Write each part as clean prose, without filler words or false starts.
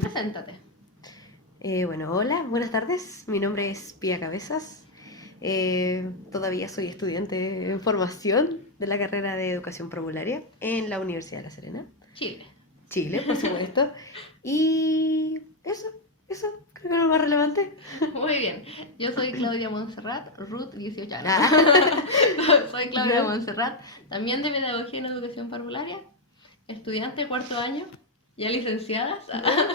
Preséntate. Bueno, hola, buenas tardes. Mi nombre es Pía Cabezas. Todavía soy estudiante en formación de la carrera de Educación Parvularia en la Universidad de La Serena, Chile. Chile, por supuesto. Y eso, creo que es lo más relevante. Muy bien. Yo soy Claudia Montserrat, Ruth, 18 años. Ah, Soy Claudia Montserrat, también de Pedagogía en Educación Parvularia, estudiante cuarto año, ya licenciadas.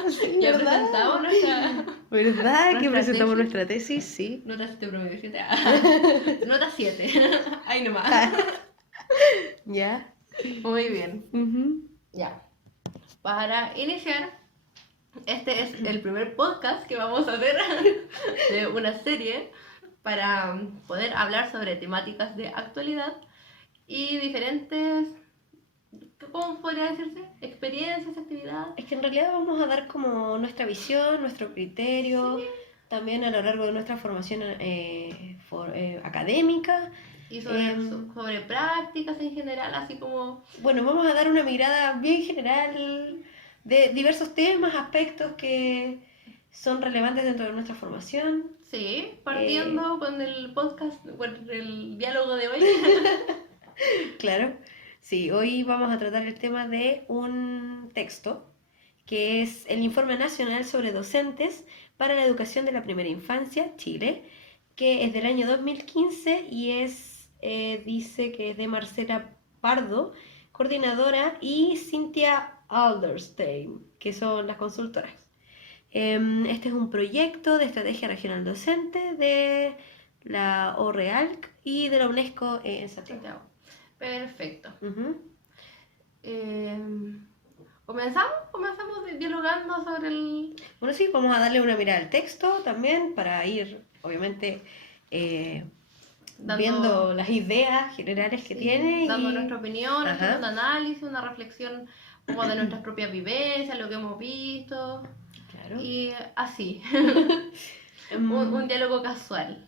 sí, Ya ¿verdad? presentamos nuestra ¿Verdad que nuestra presentamos tesis. nuestra tesis? Sí. Nota 7 promedio 7. Nota 7. Ahí nomás. Ya. Muy bien. Ujú. Ya. Para iniciar, este es el primer podcast que vamos a hacer de una serie para poder hablar sobre temáticas de actualidad y diferentes, ¿cómo podría decirse? Experiencias, actividades. Es que en realidad vamos a dar como nuestra visión, nuestro criterio, también a lo largo de nuestra formación académica. Y sobre, Em, sobre prácticas en general, así como, bueno, vamos a dar una mirada bien general de diversos temas, aspectos que son relevantes dentro de nuestra formación. sí, Eh, partiendo con el podcast, con el diálogo de hoy. claro, sí, hoy vamos a tratar el tema de un texto que es el Informe Nacional sobre Docentes para la Educación de la Primera Infancia, Chile, que es del año 2015 y dice que es de Marcela Pardo, coordinadora, y Cynthia Alderstein, que son las consultoras. Este es un proyecto de estrategia regional docente de la OREALC y de la UNESCO en Santiago. Santiago. Perfecto. Uh-huh. Comenzamos dialogando sobre el... Bueno, sí, vamos a darle una mirada al texto también para ir, obviamente, viendo las ideas generales que tiene. Dando nuestra opinión, Ajá. haciendo un análisis, una reflexión como de nuestras propias vivencias, lo que hemos visto. Claro. Y así. un diálogo casual.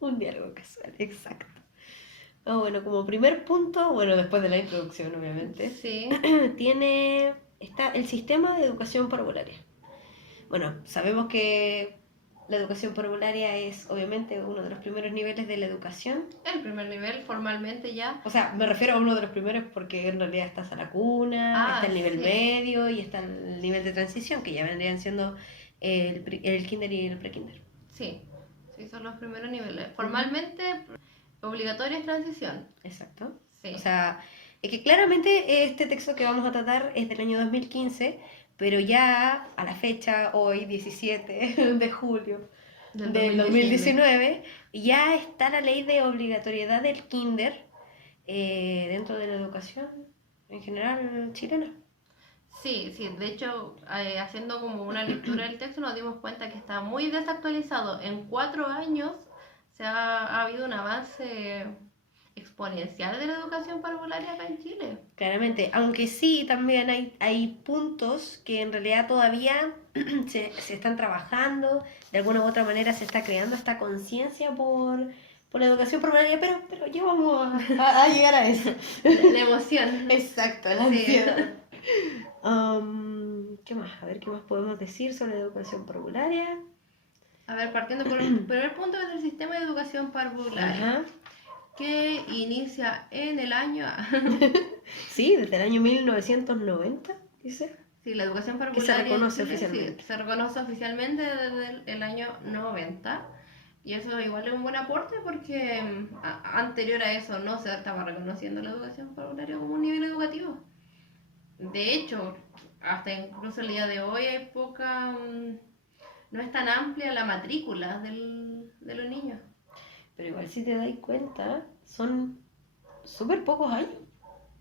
Un diálogo casual, exacto. Bueno, como primer punto, bueno, después de la introducción, obviamente, Sí. está el sistema de educación parvularia. Bueno, sabemos que la educación parvularia es obviamente uno de los primeros niveles de la educación. El primer nivel, formalmente ya. O sea, me refiero a uno de los primeros porque en realidad está hasta la cuna, está el nivel medio y está el nivel de transición, que ya vendrían siendo el kinder y el prekinder. Sí, son los primeros niveles. Formalmente, obligatoria es transición. Exacto. Sí. O sea, es que claramente este texto que vamos a tratar es del año 2015, pero ya a la fecha, hoy 17 de julio del 2019, ya está la ley de obligatoriedad del kinder dentro de la educación en general chilena. Sí, de hecho, haciendo como una lectura del texto nos dimos cuenta que está muy desactualizado. En 4 años ha habido un avance exponencial de la educación parvularia acá en Chile. Claramente, aunque sí, también hay puntos que en realidad todavía se están trabajando, de alguna u otra manera se está creando esta conciencia por la educación parvularia, pero ya vamos a llegar a eso. La emoción. Exacto, la ansiedad. ¿Qué más? A ver, ¿qué más podemos decir sobre la educación parvularia? A ver, partiendo por el primer punto es el sistema de educación parvularia. Ajá. Que inicia en el año... Sí, desde el año 1990, dice. Sí, la educación parvularia que se reconoce en Chile, oficialmente. Sí, se reconoce oficialmente desde el año 90. Y eso igual es un buen aporte porque anterior a eso no se estaba reconociendo la educación parvularia como un nivel educativo. De hecho, hasta incluso el día de hoy hay poca... no es tan amplia la matrícula de los niños. Pero igual si te das cuenta, son súper pocos años.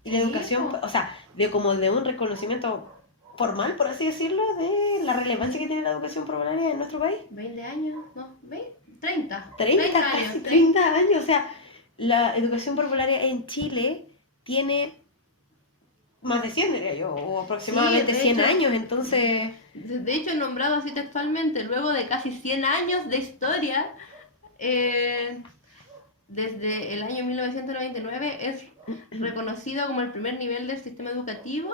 Y la Sí, educación, po. o sea, como de un reconocimiento formal, por así decirlo, de la relevancia que tiene la educación parvularia en nuestro país. 20 años, no, 20, 30. 30 años. casi 30 años. O sea, la educación parvularia en Chile tiene más de 100, diría yo, o aproximadamente Sí, de 100 hecho. años, entonces... De hecho, nombrado así textualmente, luego de casi 100 años de historia, desde el año 1999 es reconocido como el primer nivel del sistema educativo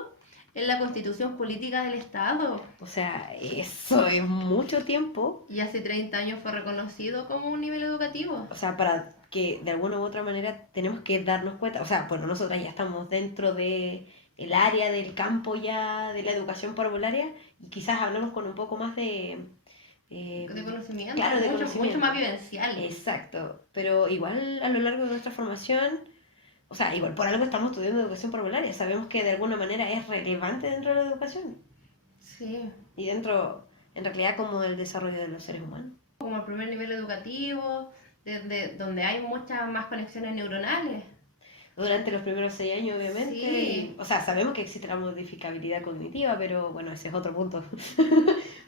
en la constitución política del Estado. O sea, eso es mucho tiempo. Y hace 30 años fue reconocido como un nivel educativo. O sea, para que de alguna u otra manera tenemos que darnos cuenta. O sea, bueno, nosotras ya estamos dentro de el área del campo ya de la educación parvularia y quizás hablamos con un poco más de... De conocimiento, claro, de mucho, conocimiento. mucho más vivencial. Exacto, pero igual a lo largo de nuestra formación, o sea, igual por algo estamos estudiando educación parvularia, sabemos que de alguna manera es relevante dentro de la educación Sí. y dentro, en realidad, como el desarrollo de los seres humanos. Como el primer nivel educativo, donde hay muchas más conexiones neuronales. Durante los primeros 6 años, obviamente, Sí. o sea, sabemos que existe la modificabilidad cognitiva, pero bueno, ese es otro punto.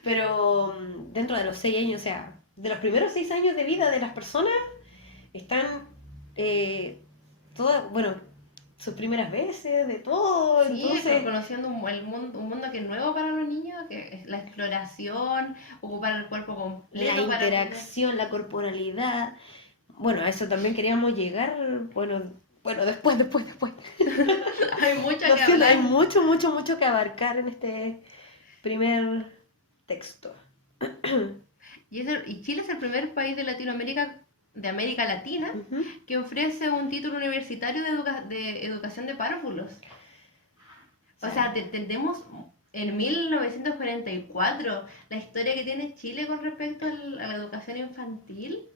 Pero dentro de los 6 años, o sea, de los primeros 6 años de vida de las personas, están todas, bueno, sus primeras veces, de todo, Sí, entonces... conociendo un mundo que es nuevo para los niños, que es la exploración, ocupar el cuerpo completo La para interacción, la corporalidad. Bueno, a eso también queríamos llegar, bueno, después. hay mucho Lo que siento, hay hablar. mucho que abarcar en este primer texto. Y Chile es el primer país de Latinoamérica, de América Latina, Ujú. que ofrece un título universitario de educación de párvulos. O sea, tenemos en 1944 la historia que tiene Chile con respecto a la educación infantil,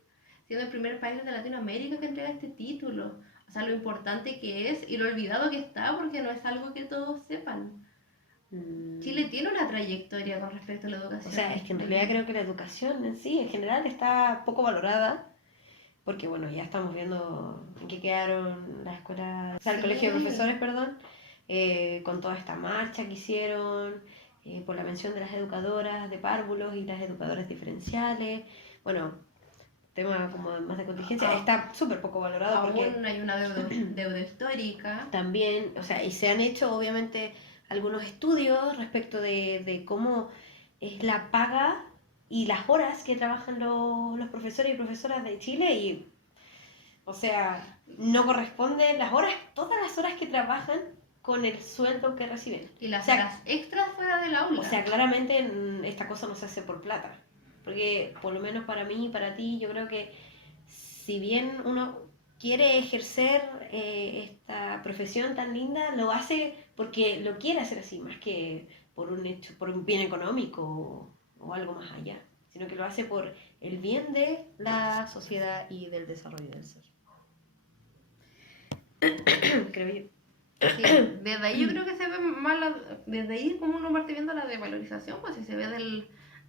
siendo el primer país de Latinoamérica que entrega este título. O sea, lo importante que es y lo olvidado que está, porque no es algo que todos sepan. Chile tiene una trayectoria con respecto a la educación. O sea, es que en realidad creo que la educación en sí, en general, está poco valorada, porque bueno, ya estamos viendo en qué quedaron las escuelas, o sea, el Sí. colegio de profesores, perdón, con toda esta marcha que hicieron, por la mención de las educadoras de párvulos y las educadoras diferenciales. Bueno, tema como más de contingencia, Ah. está súper poco valorado porque Aún hay una deuda histórica. también, o sea, y se han hecho obviamente algunos estudios respecto de cómo es la paga y las horas que trabajan los profesores y profesoras de Chile y, o sea, no corresponden las horas, todas las horas que trabajan con el sueldo que reciben. Y las O sea, horas extras fuera del aula. O sea, claramente esta cosa no se hace por plata. Porque por lo menos para mí y para ti, yo creo que si bien uno quiere ejercer esta profesión tan linda, lo hace porque lo quiere hacer así, más que por un hecho, por un bien económico o algo más allá, sino que lo hace por el bien de la sociedad y del desarrollo del ser. Creo yo. Sí, desde ahí yo creo que se ve más desde ahí como uno parte viendo la desvalorización, pues si se ve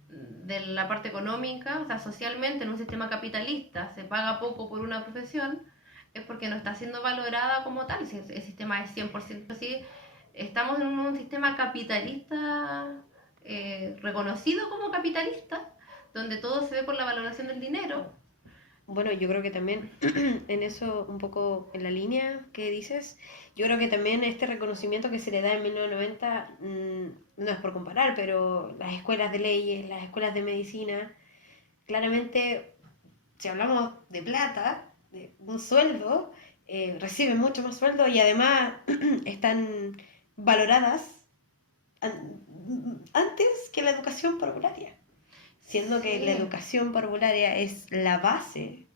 de la parte económica, o sea, socialmente en un sistema capitalista se paga poco por una profesión, es porque no está siendo valorada como tal, si el sistema es 100% así, estamos en un sistema capitalista, reconocido como capitalista, donde todo se ve por la valoración del dinero. Bueno, yo creo que también en eso, un poco en la línea que dices, yo creo que también este reconocimiento que se le da en 1990, no es por comparar, pero las escuelas de leyes, las escuelas de medicina, claramente, si hablamos de plata, de un sueldo, reciben mucho más sueldo y además están valoradas antes que la educación parvularia. Siendo que la educación parvularia es la base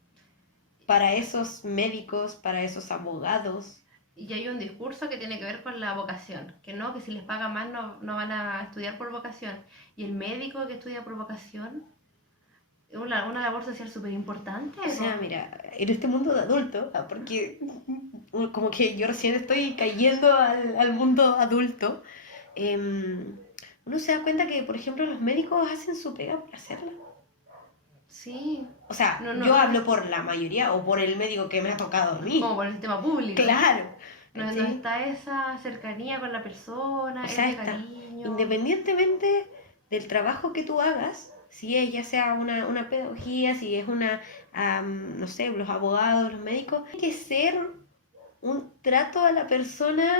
para esos médicos, para esos abogados. Y hay un discurso que tiene que ver con la vocación, que no, que si les pagan más no van a estudiar por vocación. Y el médico que estudia por vocación es una labor social súper importante. O sea, mira, en este mundo de adulto, porque como que yo recién estoy cayendo al mundo adulto, uno se da cuenta que, por ejemplo, los médicos hacen su pega por hacerla. Sí. O sea, No. yo hablo por la mayoría o por el médico que me ha tocado a mí. Como por el sistema público. Claro. No, ¿Sí? no está esa cercanía con la persona, O sea, ese cariño. Independientemente del trabajo que tú hagas, si es ya sea una pedagogía, si es no sé, los abogados, los médicos, hay que ser un trato a la persona,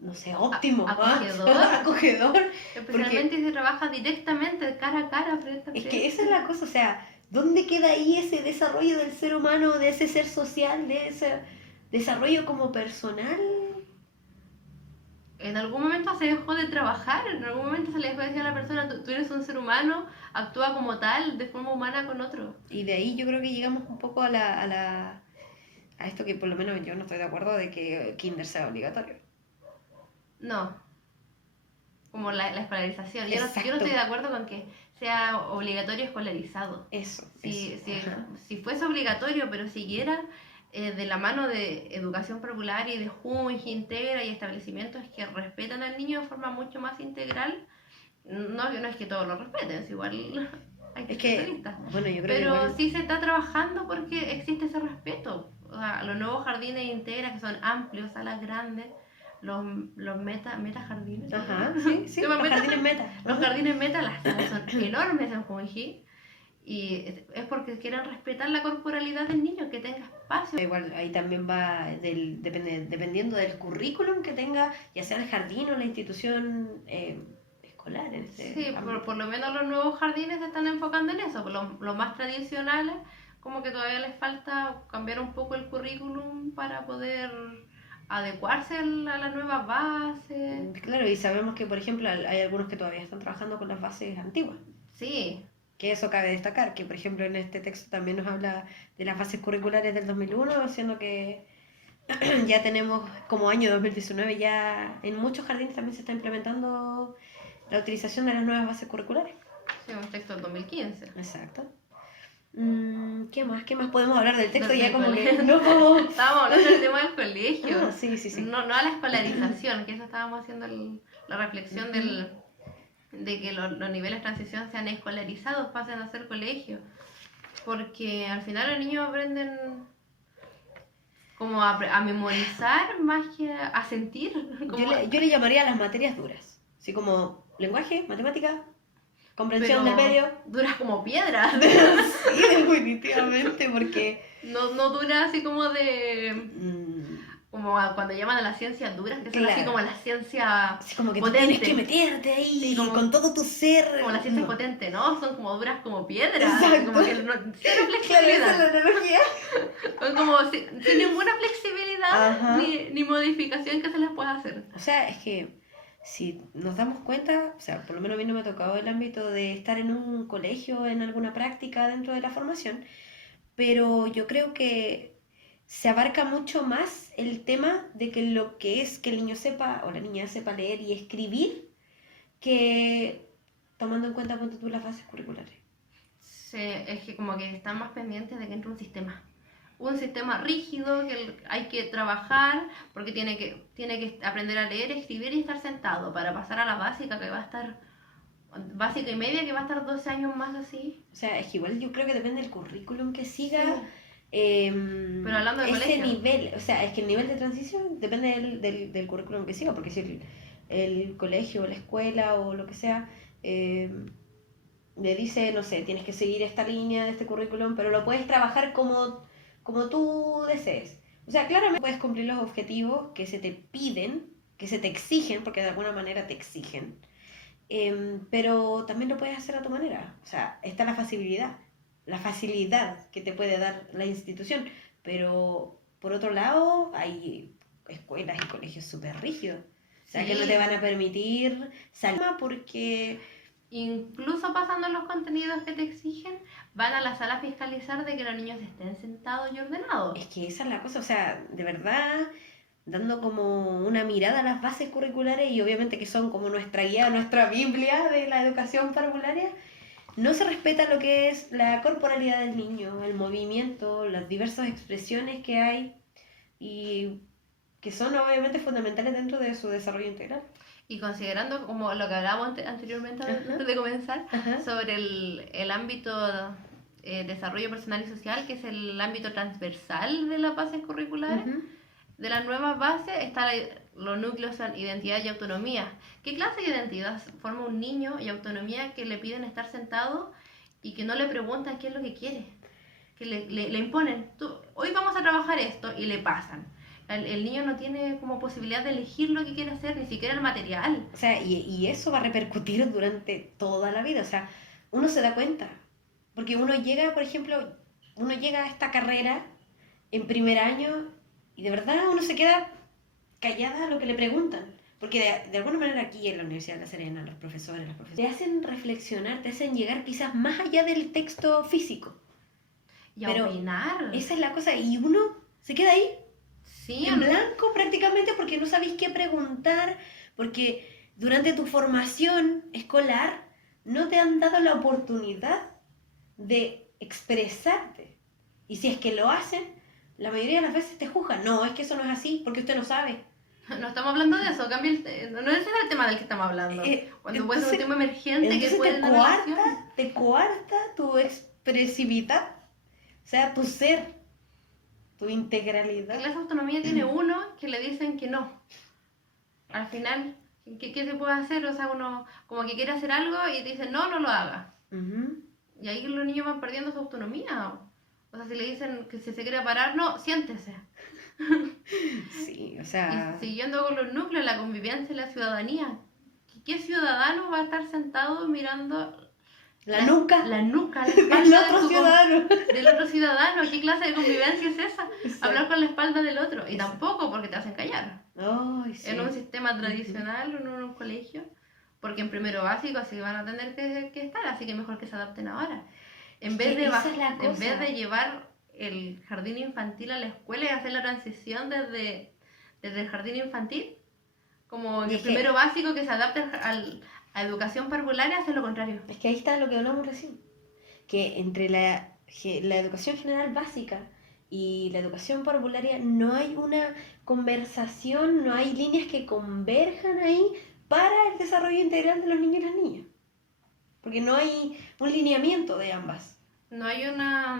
no sé, óptimo, Acogedor. acogedor. Especialmente si se trabaja directamente, cara a cara, frente a Es frente. que esa es la cosa, o sea, ¿dónde queda ahí ese desarrollo del ser humano, de ese ser social, de ese desarrollo como personal? en algún momento se dejó de trabajar, en algún momento se le dejó de decir a la persona, tú eres un ser humano, actúa como tal, de forma humana con otro. Y de ahí yo creo que llegamos un poco a esto que por lo menos yo no estoy de acuerdo de que kinder sea obligatorio. No, como la escolarización. Yo no estoy Exacto. de acuerdo con que sea obligatorio escolarizado. Eso. Ajá. Si fuese obligatorio, pero siguiera de la mano de educación popular y de Junji, Integra y establecimientos que respetan al niño de forma mucho más integral, no es que todos lo respeten, es igual hay Es que ser que, realistas. bueno, yo creo que Pero igual... sí se está trabajando porque existe ese respeto. O sea, los nuevos jardines Integra que son amplios, salas grandes, los meta jardines. Ajá, sí, sí, los jardines meta. Los jardines meta, las salas son enormes en Junji. Y es porque quieren respetar la corporalidad del niño, que tenga espacio. Igual ahí también va dependiendo del currículum que tenga, ya sea el jardín o la institución escolar en este Sí, ámbito. por lo menos los nuevos jardines se están enfocando en eso. Los más tradicionales, como que todavía les falta cambiar un poco el currículum para poder adecuarse a las nuevas bases. Claro, y sabemos que, por ejemplo, hay algunos que todavía están trabajando con las bases antiguas. Sí, Que eso cabe destacar, que por ejemplo en este texto también nos habla de las bases curriculares del 2001, siendo que ya tenemos como año 2019, ya en muchos jardines también se está implementando la utilización de las nuevas bases curriculares. sí, un texto del 2015. Exacto. ¿Qué más? ¿Qué más podemos hablar del texto? Del Ya como que colegio. no podemos... Estábamos hablando del tema del colegio. Ah, sí, sí, sí. No a la escolarización, que eso estábamos haciendo la reflexión de que los niveles de transición sean escolarizados, pasen a ser colegio. Porque al final los niños aprenden como a memorizar más que a sentir. Yo le llamaría a las materias duras, así como lenguaje, matemática, comprensión del medio. Duras como piedras. Sí, definitivamente, porque... No dura así como de... mm, Como cuando llaman a las ciencias duras, que son Claro. así como la ciencia así como que tú potente. tienes que meterte ahí Sí, como- con todo tu ser. Como la ciencia No. potente, ¿no? Son como duras como piedras. Exacto. Como que cero Claro, esa es flexibilidad. la analogía. Son como sin ninguna flexibilidad Ajá. ni modificación que se les pueda hacer. O sea, es que si nos damos cuenta, o sea, por lo menos a mí no me ha tocado el ámbito de estar en un colegio, en alguna práctica dentro de la formación, pero yo creo que se abarca mucho más el tema de que lo que es que el niño sepa o la niña sepa leer y escribir, que tomando en cuenta, ponte tú, las bases curriculares. Es que como que están más pendientes de que entre un sistema. Un sistema rígido que hay que trabajar porque tiene que aprender a leer, escribir y estar sentado para pasar a la básica que va a estar, básica y media que va a estar 12 años más así. O sea, es que igual yo creo que depende del currículum que siga. Sí. Pero hablando de ese colegio. nivel, o sea, es que el nivel de transición depende del currículum que siga, porque si el colegio o la escuela o lo que sea le dice, no sé, tienes que seguir esta línea de este currículum, pero lo puedes trabajar como tú desees. O sea, claramente puedes cumplir los objetivos que se te piden, que se te exigen, porque de alguna manera te exigen, pero también lo puedes hacer a tu manera. O sea, está la facilidad que te puede dar la institución, pero por otro lado hay escuelas y colegios súper rígidos. O sea, que no te van a permitir salir porque... Incluso pasando los contenidos que te exigen, van a la sala a fiscalizar de que los niños estén sentados y ordenados. Es que esa es la cosa, o sea, de verdad, dando como una mirada a las bases curriculares y obviamente que son como nuestra guía, nuestra Biblia de la educación parvularia, no se respeta lo que es la corporalidad del niño, el movimiento, las diversas expresiones que hay y que son obviamente fundamentales dentro de su desarrollo integral. Y considerando como lo que hablábamos anteriormente antes de comenzar, Ajá. sobre el ámbito desarrollo personal y social, que es el ámbito transversal de las bases curriculares, Ujú. de las nuevas bases, los núcleos son identidad y autonomía. ¿Qué clase de identidad forma un niño y autonomía que le piden estar sentado y que no le preguntan qué es lo que quiere? Que le imponen, hoy vamos a trabajar esto y le pasan. El niño no tiene como posibilidad de elegir lo que quiere hacer, ni siquiera el material. O sea, y eso va a repercutir durante toda la vida. O sea, uno se da cuenta. Porque uno llega, por ejemplo, uno llega a esta carrera en primer año y de verdad uno se queda callada a lo que le preguntan. Porque de alguna manera aquí en la Universidad de La Serena, los profesores, las profesoras, te hacen reflexionar, te hacen llegar quizás más allá del texto físico. Y a Pero opinar. esa es la cosa, y uno se queda ahí, Sí, en blanco prácticamente, porque no sabéis qué preguntar, porque durante tu formación escolar no te han dado la oportunidad de expresarte. Y si es que lo hacen, la mayoría de las veces te juzgan. No, es que eso no es así, porque usted no sabe. no estamos hablando de eso, cambia no ese es el tema del que estamos hablando. Cuando puede ser un Entonces, tema emergente que entonces puede tener relación. te coarta tu expresividad, o sea, tu ser, tu ¿Qué integralidad. clase de autonomía tiene uno que le dicen que no? Al final, ¿qué se puede hacer? O sea, uno como que quiere hacer algo y te dicen no, no lo haga. Ujú. Y ahí los niños van perdiendo su autonomía. O sea, si le dicen que si se quiere parar, no, siéntese. Sí, o sea, Y siguiendo con los núcleos, la convivencia y la ciudadanía. ¿Qué ciudadano va a estar sentado mirando la nuca la nuca, la del espalda de otro su ciudadano. del otro ciudadano? ¿Qué clase de convivencia es esa? Exacto. Hablar con la espalda del otro. Y Exacto. tampoco porque te hacen callar. Ay, sí. En un sistema tradicional, en un colegio. Porque en primero básico así van a tener que estar, así que mejor que se adapten ahora. En vez de, esa es la en cosa. vez de llevar el jardín infantil a la escuela y hacer la transición desde el jardín infantil, como en el Es que- primero básico que se adapte a educación parvularia, hacer lo contrario. Es que ahí está lo que hablamos recién. Que entre la educación general básica y la educación parvularia no hay una conversación, no hay líneas que converjan ahí para el desarrollo integral de los niños y las niñas. Porque no hay un lineamiento de ambas. No hay una...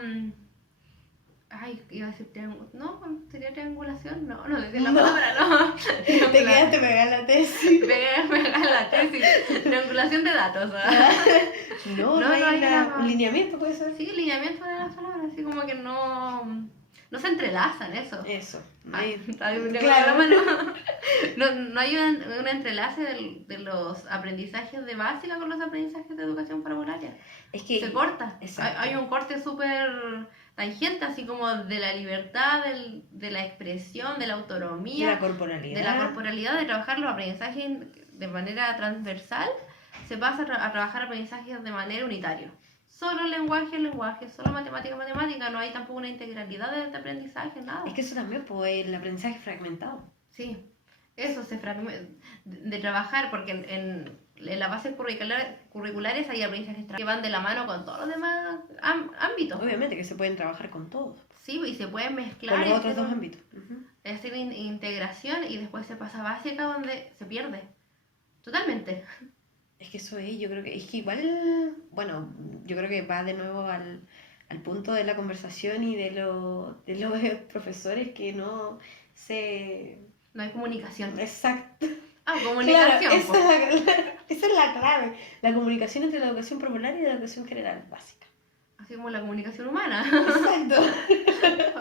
Ay, iba a decir triángulo. No, sería triangulación. No, no decía la No. palabra, no. Te quedaste pegada en la tesis. Pegar la tesis. Triangulación de datos. No, no hay un lineamiento, puede ser. Sí, el lineamiento de las palabras, así como que no se entrelazan eso. Eso. Claro. No hay un entrelace de los aprendizajes de básica con los aprendizajes de educación parvularia. Es que Se corta. Exacto. Hay un corte súper tangente, así como de la libertad, de la expresión, de la autonomía, de la corporalidad, de trabajar los aprendizajes de manera transversal. Se pasa a trabajar aprendizajes de manera unitaria. Solo lenguaje, solo matemática, no hay tampoco una integralidad de aprendizaje, nada. Es que eso también, pues, el aprendizaje fragmentado. Sí, eso se fragmenta, de trabajar, porque en las bases curriculares hay aprendizajes que van de la mano con todos los demás ámbitos. Obviamente que se pueden trabajar con todos. Sí, y se pueden mezclar. Con los otros dos ámbitos. Es decir, integración, y después se pasa a básica donde se pierde. Totalmente. Es que eso es, yo creo que igual, bueno, yo creo que va de nuevo al punto de la conversación y de los profesores que no se... No hay comunicación. Exacto. Comunicación. Claro, esa es la clave. La comunicación entre la educación popular y la educación general básica. Así como la comunicación humana. Exacto.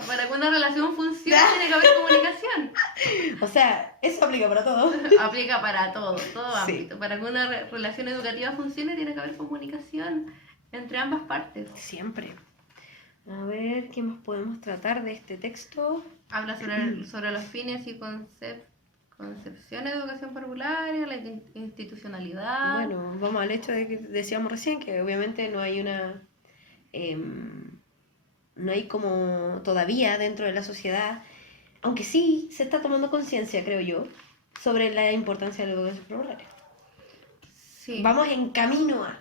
Para que una relación funcione tiene que haber comunicación. O sea, eso aplica para todo. Aplica para todo Sí. ámbito. Para que una relación educativa funcione tiene que haber comunicación entre ambas partes. Siempre. A ver, ¿qué más podemos tratar de este texto? Habla sobre los fines y concepción de educación parvularia, la institucionalidad. Bueno, vamos al hecho de que decíamos recién que obviamente no hay no hay como todavía dentro de la sociedad, aunque sí se está tomando conciencia, creo yo, sobre la importancia de la educación parvularia. Sí. Vamos en camino a...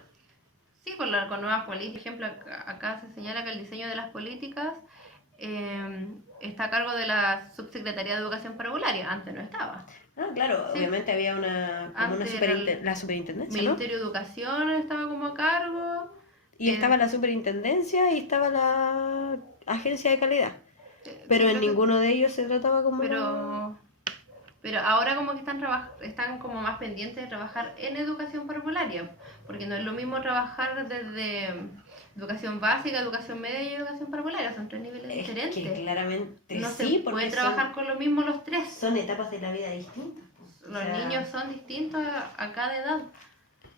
Sí, con nuevas políticas. Por ejemplo, acá se señala que el diseño de las políticas está a cargo de la Subsecretaría de Educación Parvularia. Antes no estaba. Ah, claro, Sí. obviamente había la superintendencia, El ¿no? Ministerio de Educación estaba como a cargo. Y estaba la superintendencia y estaba la agencia de calidad. Pero en ninguno de ellos se trataba como... Pero ahora como que están como más pendientes de trabajar en educación parvularia, porque no es lo mismo trabajar desde educación básica, educación media y educación parvularia, son 3 niveles diferentes. Que claramente no sí, se porque puede trabajar con lo mismo los 3. son etapas de la vida distintas. Pues. Los niños son distintos a cada edad.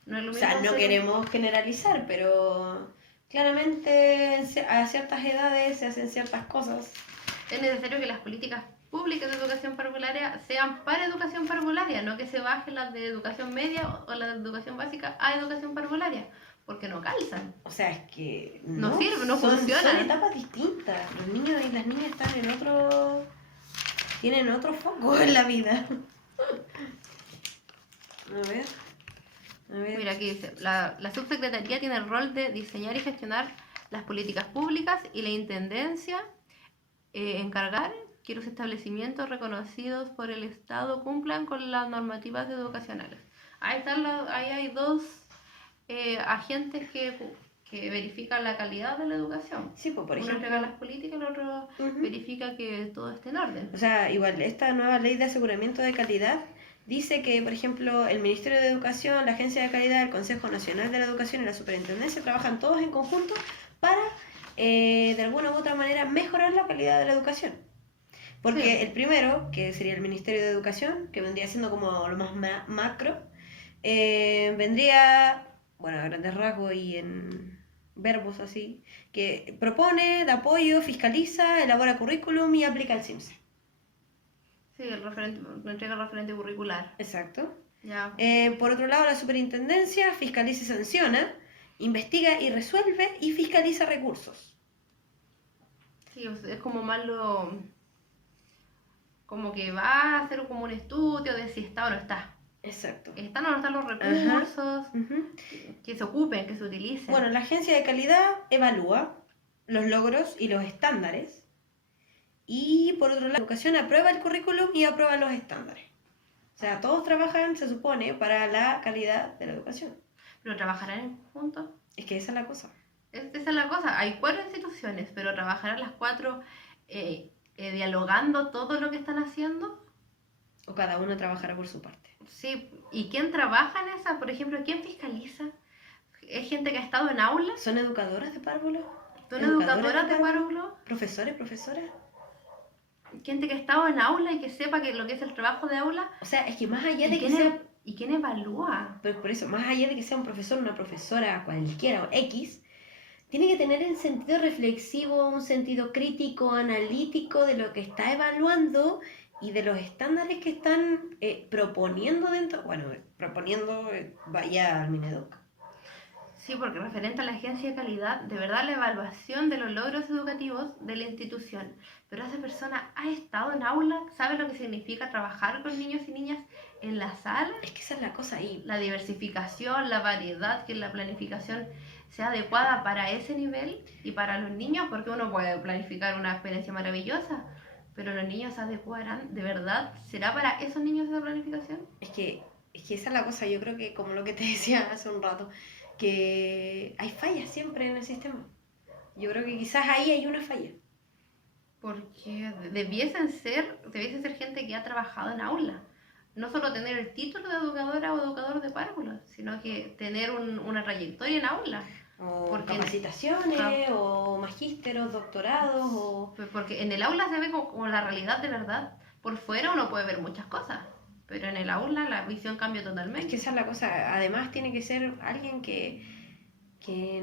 No es lo mismo. O sea, no queremos generalizar, pero claramente a ciertas edades se hacen ciertas cosas. Es necesario que las políticas públicas de educación parvularia sean para educación parvularia, no que se bajen las de educación media o las de educación básica a educación parvularia, porque no calzan. O sea, es que No sirve, no son funciona. etapas distintas. Los niños y las niñas están en otro... tienen otro foco en la vida. A ver. Mira, aquí dice, la subsecretaría tiene el rol de diseñar y gestionar las políticas públicas y la intendencia encargar que los establecimientos reconocidos por el Estado cumplan con las normativas educacionales. Ahí hay dos agentes que verifican la calidad de la educación. Sí, pues por Uno ejemplo... entrega las políticas, el otro verifica que todo esté en orden. O sea, igual, esta nueva ley de aseguramiento de calidad dice que, por ejemplo, el Ministerio de Educación, la Agencia de Calidad, el Consejo Nacional de la Educación y la Superintendencia trabajan todos en conjunto para, de alguna u otra manera, mejorar la calidad de la educación. Porque Sí. el primero, que sería el Ministerio de Educación, que vendría siendo como lo más macro, vendría, bueno, a grandes rasgos y en verbos así, que propone, da apoyo, fiscaliza, elabora currículum y aplica el CIMSE. Sí, entrega el referente curricular. Exacto. Ya. Por otro lado, la superintendencia fiscaliza y sanciona, investiga y resuelve y fiscaliza recursos. Sí, o sea, es como más lo... como que va a hacer como un estudio de si está o no está. Exacto. ¿Están o no están los recursos? Ujú. Que se ocupen, que se utilicen. Bueno, la agencia de calidad evalúa los logros y los estándares. Y por otro lado, la educación aprueba el currículum y aprueba los estándares. O sea, todos trabajan, se supone, para la calidad de la educación. ¿Pero trabajarán en conjunto? Es que esa es la cosa. Esa es la cosa. Hay 4 instituciones, pero trabajarán las 4 dialogando todo lo que están haciendo. O cada uno trabajará por su parte. Sí. ¿Y quién trabaja en esa? Por ejemplo, ¿quién fiscaliza? ¿Es gente que ha estado en aulas? ¿Son educadoras de párvulo? ¿Son educadoras de párvulo? ¿Profesores, profesoras? Gente que ha estado en aula y que sepa lo que es el trabajo de aula. O sea, es que más allá de ¿Y que quién, sea... ¿Y quién evalúa? Pero por eso, más allá de que sea un profesor, una profesora, cualquiera o X, tiene que tener un sentido reflexivo, un sentido crítico, analítico de lo que está evaluando y de los estándares que están proponiendo dentro. Bueno, proponiendo, vaya al Mineduc. Sí, porque referente a la agencia de calidad, de verdad la evaluación de los logros educativos de la institución. Pero esa persona ha estado en aula, sabe lo que significa trabajar con niños y niñas en la sala. Es que esa es la cosa ahí. La diversificación, la variedad, que la planificación sea adecuada para ese nivel y para los niños, porque uno puede planificar una experiencia maravillosa, pero los niños se adecuarán, ¿de verdad? ¿Será para esos niños esa planificación? Es que esa es la cosa, yo creo que como lo que te decía hace un rato, que hay fallas siempre en el sistema. Yo creo que quizás ahí hay una falla. Porque debiesen ser gente que ha trabajado en aula. No solo tener el título de educadora o educador de párvulos, sino que tener una trayectoria en aula. O Porque capacitaciones, o magísteros, doctorados, o... Porque en el aula se ve como la realidad de verdad. Por fuera uno puede ver muchas cosas, pero en el aula la visión cambia Es totalmente. que esa es la cosa. Además tiene que ser alguien que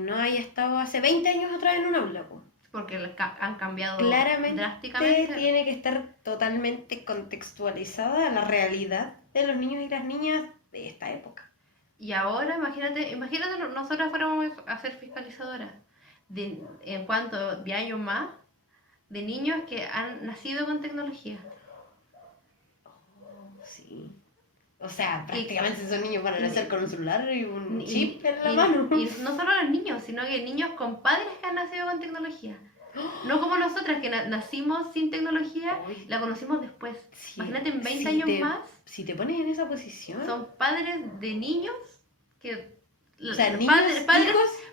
no haya estado hace 20 años atrás en un aula, pues. Porque han cambiado Claramente drásticamente. tiene que estar totalmente contextualizada a la realidad de los niños y las niñas de esta época. Y ahora, imagínate, nosotros fuéramos a ser fiscalizadoras en cuanto de años más, de niños que han nacido con tecnología. Sí. O sea, prácticamente esos niños van a nacer con un celular y un Y- chip en la y- mano. Y no solo los niños, sino que niños con padres que han nacido con tecnología. No como nosotras que nacimos sin tecnología, Uy. la conocimos después. Sí, Imagínate en 20 si años más, Si te pones en esa posición. son padres de niños que... O sea, niños,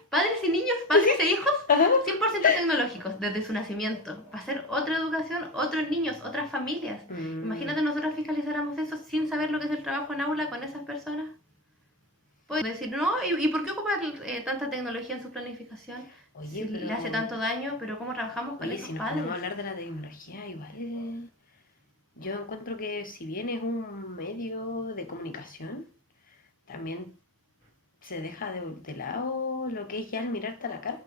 padres y niños, padres e hijos, Ajá. 100% tecnológicos desde su nacimiento. Va a ser otra educación, otros niños, otras familias. Imagínate nosotros fiscalizáramos eso sin saber lo que es el trabajo en aula con esas personas. Puedes decir, no, ¿y por qué ocupar tanta tecnología en su planificación? Oye, Si pero... le hace tanto daño, pero ¿cómo trabajamos con Oye, esos si nos padres? podemos hablar de la tecnología, igual yo encuentro que si bien es un medio de comunicación, también se deja de lado lo que es ya el mirarte a la cara.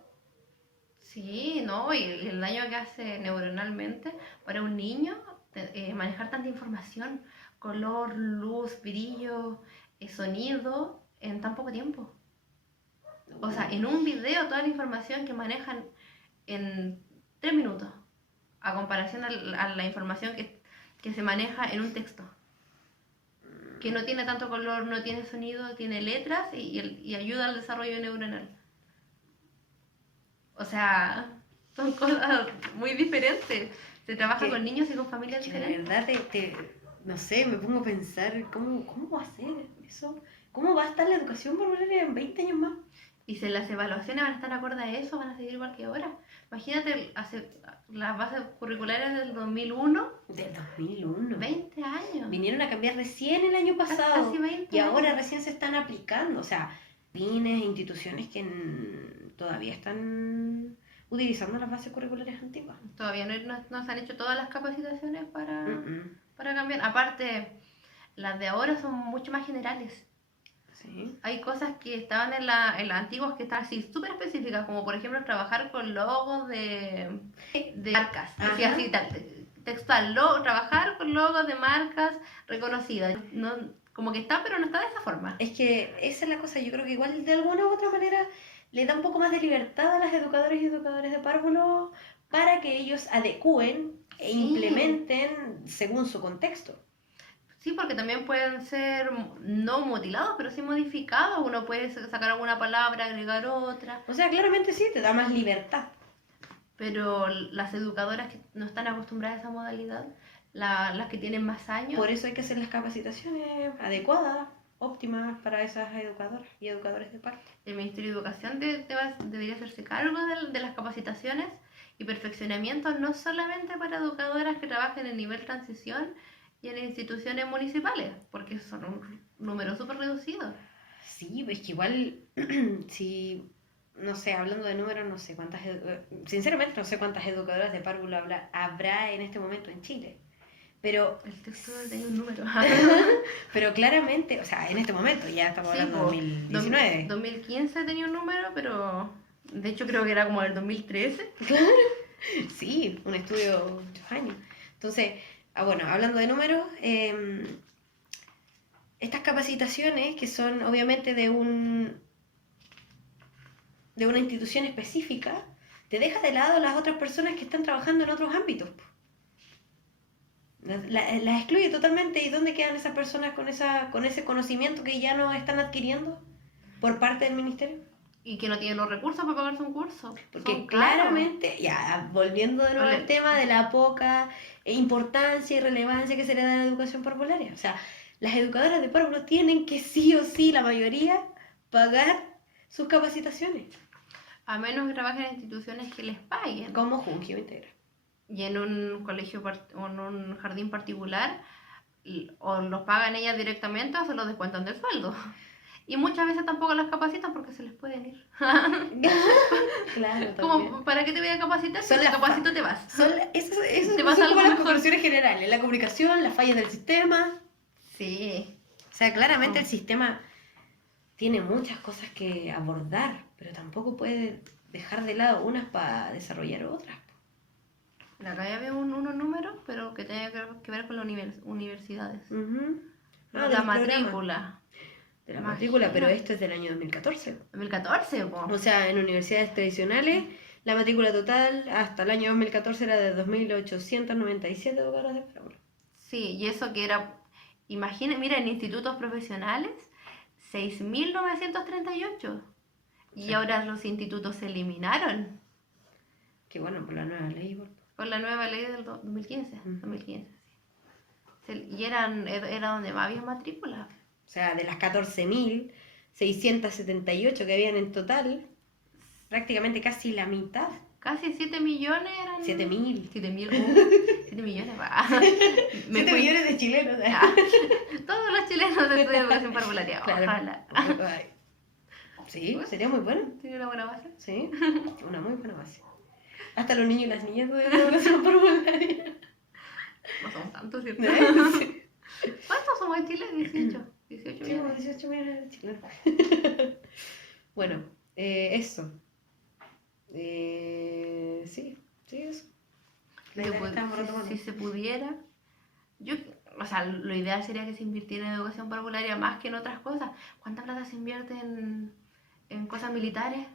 Sí, no, y el daño que hace neuronalmente para un niño manejar tanta información, color, luz, brillo, sonido, en tan poco tiempo. O sea, en un video toda la información que manejan en 3 minutos, a comparación a la información que se maneja en un texto, que no tiene tanto color, no tiene sonido, tiene letras y ayuda al desarrollo neuronal. O sea, son cosas muy diferentes. Se trabaja con niños y con familias que la diferentes. verdad no sé, me pongo a pensar cómo va a ser eso, cómo va a estar la educación parvularia en 20 años más. Y si las evaluaciones van a estar acorde a eso, van a seguir igual que ahora. Imagínate las bases curriculares del 2001. Del 2001. 20 años. Vinieron a cambiar recién el año pasado. Casi 20 y ahora años. recién se están aplicando. O sea, fines, instituciones que todavía están utilizando las bases curriculares antiguas. Todavía no se han hecho todas las capacitaciones para Mm-mm. cambiar. Aparte, las de ahora son mucho más generales. Sí. Hay cosas que estaban en las antiguas que están así súper específicas, como por ejemplo trabajar con logos de marcas, así, Ajá. así textual, trabajar con logos de marcas reconocidas. No, como que está, pero no está de esa forma. Es que esa es la cosa, yo creo que igual de alguna u otra manera le da un poco más de libertad a las educadoras y educadores de párvulo para que ellos adecúen e Sí. implementen según su contexto. Sí, porque también pueden ser no mutilados, pero sí modificados. Uno puede sacar alguna palabra, agregar otra. O sea, claramente sí, te da más libertad. Pero las educadoras que no están acostumbradas a esa modalidad, las que tienen más años... Por eso hay que hacer las capacitaciones adecuadas, óptimas para esas educadoras y educadores de parte. El Ministerio de Educación debería hacerse cargo de las capacitaciones y perfeccionamientos, no solamente para educadoras que trabajen en nivel transición y en instituciones municipales, porque son un número súper reducido. Sí, es que igual, si, no sé, hablando de números, no sé cuántas, sinceramente no sé cuántas educadoras de párvulo habrá en este momento en Chile. Pero el texto tenía un número. pero claramente, o sea, en este momento, ya estamos hablando de 2019. 2015 tenía un número, pero de hecho creo que era como el 2013. Claro. Sí, un estudio de muchos años. Entonces, bueno, hablando de números, estas capacitaciones que son obviamente de una institución específica, te deja de lado las otras personas que están trabajando en otros ámbitos. Las excluye totalmente. ¿Y dónde quedan esas personas con ese conocimiento que ya no están adquiriendo por parte del ministerio? Y que no tienen los recursos para pagarse un curso. Porque claramente, ya volviendo de nuevo al tema de la poca importancia y relevancia que se le da a la educación parvularia. O sea, las educadoras de párvulo tienen que sí o sí, la mayoría, pagar sus capacitaciones. A menos que trabajen en instituciones que les paguen. Como Junkio Integra. Y en un colegio o en un jardín particular, o los pagan ellas directamente o se los descuentan del sueldo. Y muchas veces tampoco las capacitan porque se les pueden ir. Claro, como, ¿para qué te voy a capacitar? Si te capacito te vas. Eso Te vas son a como algo las mejor. conclusiones generales. La comunicación, las fallas del sistema. Sí. O sea, claramente el sistema tiene muchas cosas que abordar, pero tampoco puede dejar de lado unas para desarrollar otras. Acá ya veo unos números, pero que tiene que ver con las universidades. Ah, la matrícula. De la matrícula, pero esto es del año 2014. 2014, po. O sea, en universidades tradicionales, la matrícula total hasta el año 2014 era de 2.897 educadoras de párvulo. Sí, y eso que era, imaginen, mira, en institutos profesionales, 6.938. Y Sí. ahora los institutos se eliminaron Que bueno, por la nueva ley. por la nueva ley del 2015. 2015, sí. Y era donde más había matrículas. O sea, de las 14.678 que habían en total, prácticamente casi la mitad. Casi 7 millones eran. 7.000. 7 millones, va. 7 millones de chilenos. Todos los chilenos de educación parvularia. Claro. Ojalá. Sí, sería muy bueno. Tiene una buena base. Sí, una muy buena base. Hasta los niños y las niñas de educación parvularia. No somos tantos, ¿cierto? Sí. ¿Cuántos somos en Chile? 18. 18 Sí, como millones. 18 millones de chilenos. Bueno, eso. Sí, eso. La idea que estábamos retomando. Si se pudiera, Yo, o sea, lo ideal sería que se invirtiera en educación parvularia más que en otras cosas. ¿Cuánta plata se invierte en cosas militares?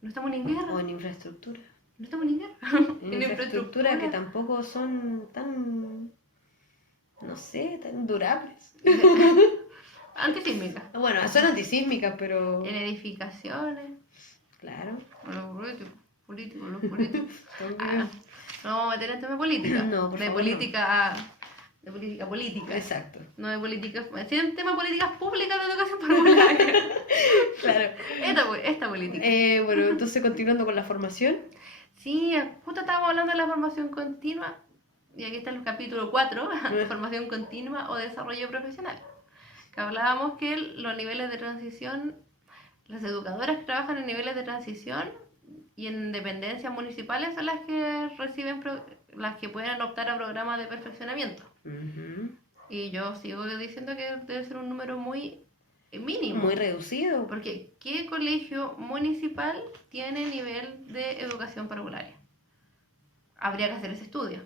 No estamos ni en guerra. O en infraestructura. No estamos ni en guerra. En infraestructura que tampoco son tan, no sé, tan durables. Antisísmica. Bueno, son antisísmicas, pero... En edificaciones. Claro. Los políticos. Ah, no vamos a meter en tema política. No, por de favor, política. De política. Exacto. No de política. Si es un tema de políticas públicas de educación parvularia. Claro. Esta política. Bueno, entonces continuando con la formación. Sí, justo estábamos hablando de la formación continua. Y aquí está el capítulo 4, de formación continua o desarrollo profesional. Que hablábamos que los niveles de transición, las educadoras que trabajan en niveles de transición y en dependencias municipales son las que reciben, las que pueden optar a programas de perfeccionamiento. Uh-huh. Y yo sigo diciendo que debe ser un número muy mínimo. Muy reducido. Porque ¿qué colegio municipal tiene nivel de educación parvularia? Habría que hacer ese estudio.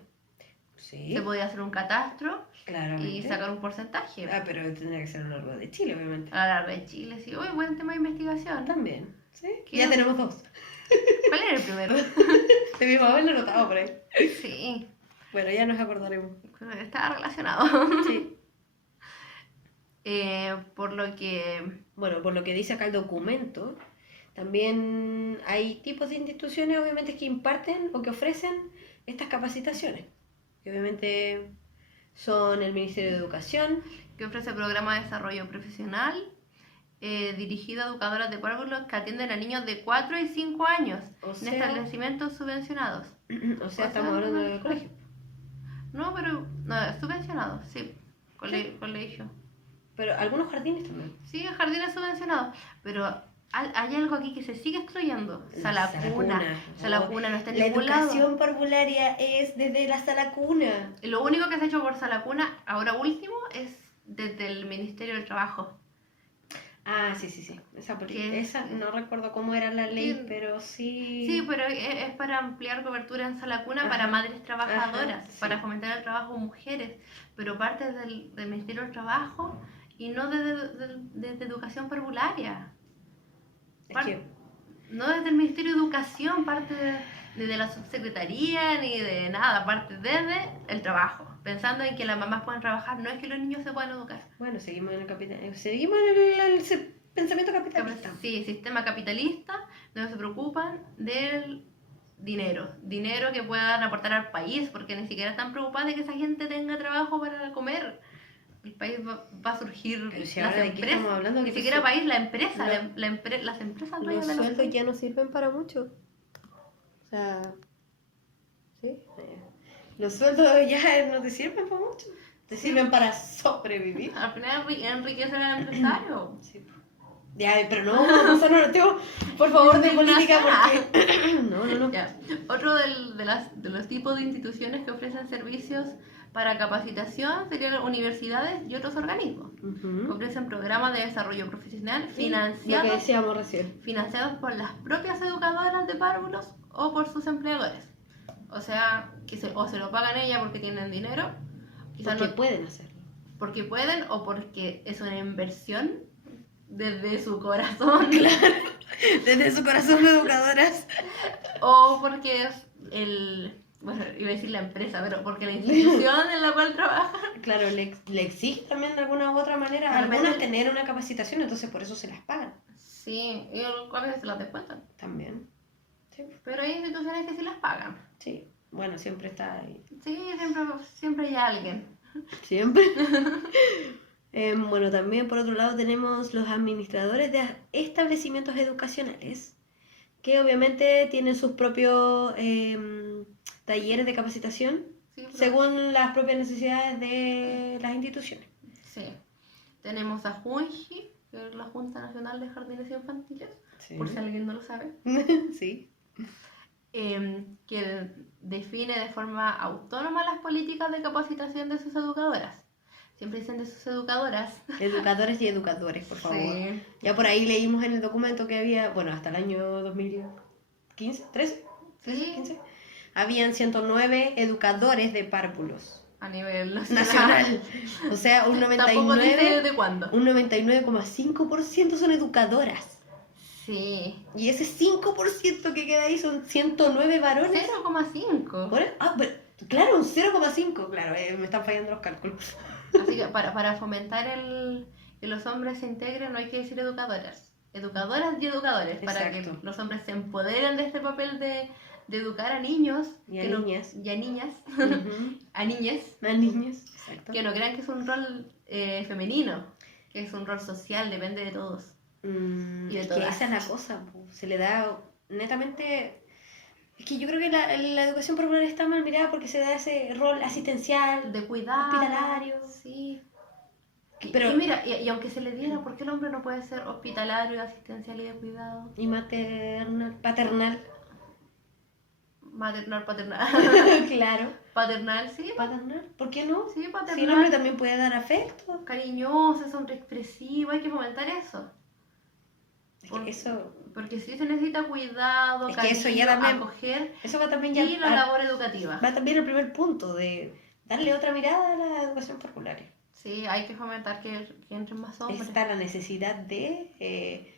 Sí. Se podría hacer un catastro. Claramente. Y sacar un porcentaje. Ah, pero tendría que ser a lo largo de Chile, obviamente. A lo largo de Chile, sí. Uy, buen tema de investigación. También, ¿sí? ¿Qué? Ya tenemos 2. ¿Cuál era el primero? De mi mamá lo notaba por ahí. Sí. Bueno, ya nos acordaremos. Estaba relacionado. Sí. Por lo que... Bueno, por lo que dice acá el documento, también hay tipos de instituciones, obviamente, que imparten o que ofrecen estas capacitaciones. Que obviamente son el Ministerio de Educación, que ofrece programas de desarrollo profesional dirigido a educadoras de párvulos que atienden a niños de 4 y 5 años en establecimientos subvencionados. O sea, estamos hablando de colegio. No, pero no, subvencionados, sí. Colegio. Pero algunos jardines también. Sí, jardines subvencionados. Pero hay algo aquí que se sigue excluyendo. Sala cuna. Sala cuna no está en ningún lado. La educación parvularia es desde la sala cuna. Lo único que se ha hecho por sala cuna, ahora último, es desde el Ministerio del Trabajo. Ah, sí. Esa no recuerdo cómo era la ley, sí, pero sí. Sí, pero es para ampliar cobertura en sala cuna. Ajá. Para madres trabajadoras, ajá, sí, para fomentar el trabajo de mujeres, pero parte del Ministerio del Trabajo y no desde educación parvularia. No desde el Ministerio de Educación, parte desde la subsecretaría ni de nada, parte desde el trabajo. Pensando en que las mamás puedan trabajar, no es que los niños se puedan educar. Bueno, seguimos en el pensamiento capitalista. Sí, sistema capitalista, donde se preocupan del dinero que puedan aportar al país, porque ni siquiera están preocupadas de que esa gente tenga trabajo para comer. El país va a surgir. Pero si ahora de qué estamos hablando, ni siquiera país, la empresa, las empresas. Los sueldos ya no sirven para mucho. O sea, sí. Los sueldos ya no te sirven para mucho. Te sirven para sobrevivir. Al final enriquecer al empresario. Sí. Ya, pero no son tema, por favor, de política, porque... No. Ya. Otro de los tipos de instituciones que ofrecen servicios para capacitación serían las universidades y otros organismos. Que ofrecen programas de desarrollo profesional financiados, lo que decíamos recién, financiados por las propias educadoras de párvulos o por sus empleadores. O sea, que se lo pagan ellas porque tienen dinero. Porque pueden hacerlo. Porque pueden o porque es una inversión desde su corazón. Claro, desde su corazón de educadoras. O porque es bueno, iba a decir la empresa, pero porque la institución en la cual trabajan. Claro, le exige también de alguna u otra manera a algunas tener una capacitación, entonces por eso se las pagan. Sí, y a veces se las descuentan. También. Sí. Pero hay instituciones que sí las pagan. Sí, bueno, siempre está ahí. Sí, siempre hay alguien. Siempre. Bueno, también por otro lado tenemos los administradores de establecimientos educacionales, que obviamente tienen sus propios talleres de capacitación, sí, según las propias necesidades de las instituciones. Sí. Tenemos a JUNJI, que es la Junta Nacional de Jardines Infantiles, sí, por si alguien no lo sabe. Sí. Que define de forma autónoma las políticas de capacitación de sus educadoras. Siempre dicen de sus educadoras. Educadoras y educadores, por favor. Sí. Ya por ahí leímos en el documento que había, bueno, hasta el año 2015, 13, sí, 15, habían 109 educadores de párvulos. a nivel nacional. O sea, un Tampoco dice 99, de cuándo. un 99,5% son educadoras. Sí. Y ese 5% que queda ahí son 109 varones. 0,5. Claro, un 0,5. Claro, me están fallando los cálculos. Así que para fomentar que los hombres se integren no hay que decir educadoras. Educadoras y educadores. Para que Exacto. los hombres se empoderen de este papel de educar a niños. Y a que no- niñas. y a niñas. Ujú. A niñas. Más niños. Exacto. Que no crean que es un rol femenino. Que es un rol social, depende de todos. Y de Es que todas. esa es la cosa, po. Se le da netamente... Es que yo creo que la educación popular está mal mirada porque se da ese rol asistencial, De cuidado. hospitalario. Sí. Pero- Y mira, y aunque se le diera, ¿por qué el hombre no puede ser hospitalario, asistencial y de cuidado? y maternal, paternal. Maternal, paternal. Claro. Paternal, sí. Paternal, ¿por qué no? Sí, Si el paternal. hombre también puede dar afecto. Cariñoso, hombre expresivo, hay que fomentar eso. Es que eso, Porque sí se necesita cuidado, Es que cariño, eso ya también- acoger eso va también ya y la labor educativa. va también al primer punto de darle otra mirada a la educación popular. Sí, hay que fomentar que entren más hombres. Está la necesidad de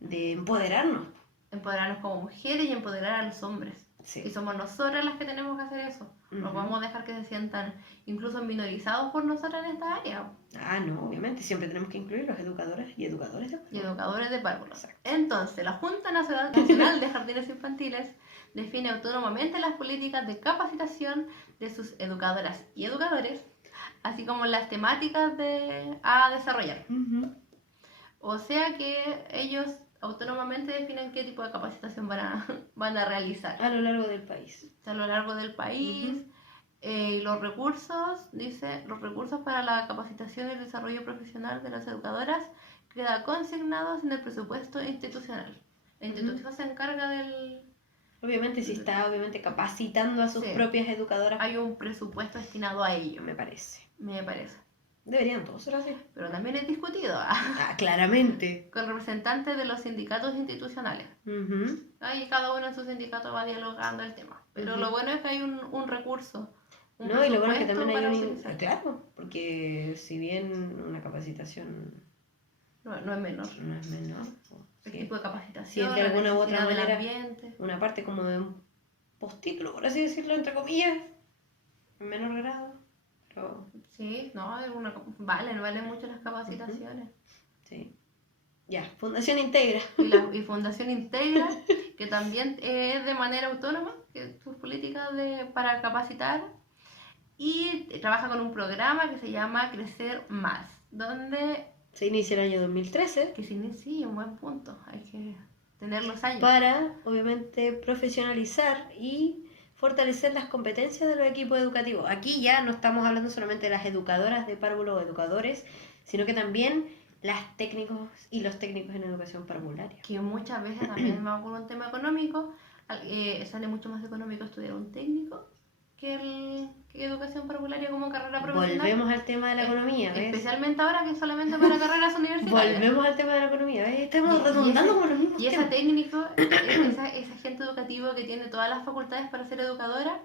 empoderarnos. Empoderarnos como mujeres y empoderar a los hombres. Sí. Y somos nosotras las que tenemos que hacer eso. No Ujú. podemos dejar que se sientan incluso minorizados por nosotras en esta área. Ah, no, obviamente, siempre tenemos que incluir los educadoras y educadores de Y educadores de párvulos. Exacto. Entonces, la Junta Nacional de Jardines Infantiles define autónomamente las políticas de capacitación de sus educadoras y educadores, así como las temáticas a desarrollar. Ujú. O sea que ellos autónomamente definen qué tipo de capacitación van a realizar A lo largo del país. a lo largo del país. Los recursos, dice, los recursos para la capacitación y el desarrollo profesional de las educadoras quedan consignados en el presupuesto institucional. La institución se encarga del... Obviamente, si está capacitando a sus Sí. propias educadoras, Hay un presupuesto destinado a ello, me parece. me parece. Deberían todos ser así. Pero también es discutido Ah, claramente. con representantes de los sindicatos institucionales. Ujú. Ahí cada uno en su sindicato va dialogando el tema. Pero Ujú. lo bueno es que hay un recurso. Un No, y lo bueno es que presupuesto también hay para un... utilizar. Claro, porque si bien una capacitación No es menor. no es menor, El sí, tipo de si capacitación, es de alguna u la otra necesidad del manera ambiente. una parte como de un postítulo, por así decirlo, entre comillas, en menor grado, pero Sí, no, valen mucho las capacitaciones. sí. Ya, Fundación Integra. Y Fundación Integra, que también es de manera autónoma, que sus políticas para capacitar, y trabaja con un programa que se llama Crecer Más, donde, Se inicia el año 2013 sí, un buen punto, hay que tener los años. para, obviamente, profesionalizar y fortalecer las competencias de los equipos educativos. Aquí ya no estamos hablando solamente de las educadoras de párvulos o educadores, sino que también las técnicos y los técnicos en educación parvularia. Que muchas veces también va por un tema económico, sale mucho más económico estudiar un técnico que educación parvularia como carrera profesional. Volvemos al tema de la economía, ¿ves? Especialmente ahora que es solamente para carreras universitarias. Volvemos al tema de la economía, ¿ves? Estamos Y redundando ese- con los mismos Y ese temas. técnico, ese agente educativo que tiene todas las facultades para ser educadora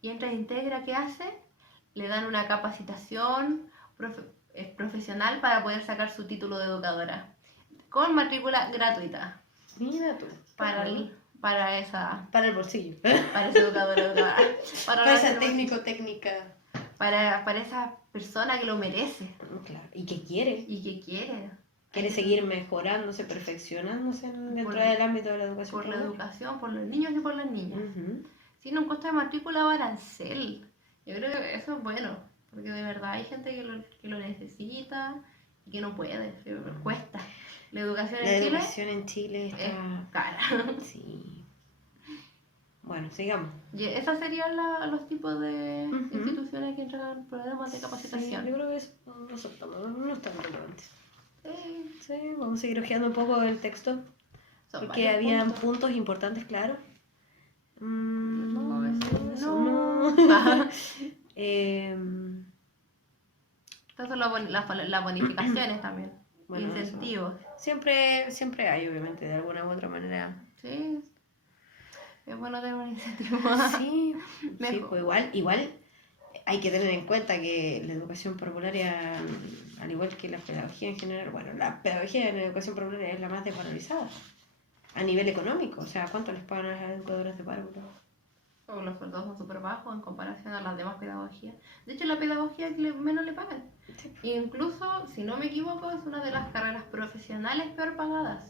y entra a Integra, ¿qué hace? Le dan una capacitación profesional para poder sacar su título de educadora con matrícula gratuita Mira tú. para Para el bolsillo. esa educadora, Para esa técnico, técnica. para esa persona que lo merece Claro. ¿Y qué quiere? y que quiere. Quiere seguir mejorándose, perfeccionándose dentro Por- del ámbito de la educación. Por la parvularia. educación, por los niños y por las niñas. Ujú. Sin un costo de matrícula o arancel. Yo creo que eso es bueno, porque de verdad hay gente que lo necesita y que no puede, que cuesta. La educación La en Chile educación en Chile es está... cara. Sí. Bueno, sigamos. Y esos serían los tipos de Ujú. instituciones que entregan programas de Sí, capacitación. yo creo que eso no está tan relevante. Sí, Sí, vamos a seguir hojeando un poco el texto. son Porque varios habían puntos. puntos importantes, claro. No, Eso no. no. Em, Estas son las bonificaciones también. Bueno, eso. Incentivos. siempre hay, obviamente, de alguna u otra manera. Sí. Es bueno tener un incentivo. Sí, sí, Mejor. pues igual hay que tener en cuenta que la educación parvularia, al igual que la pedagogía en general, bueno, la pedagogía en la educación parvularia es la más desvalorizada a nivel económico. O sea, ¿cuánto les pagan a las educadoras de párvulo? O los sueldos son súper bajos en comparación a las demás pedagogías. De hecho, la pedagogía que menos le pagan. Sí. Incluso, si no me equivoco, es una de las carreras profesionales peor pagadas.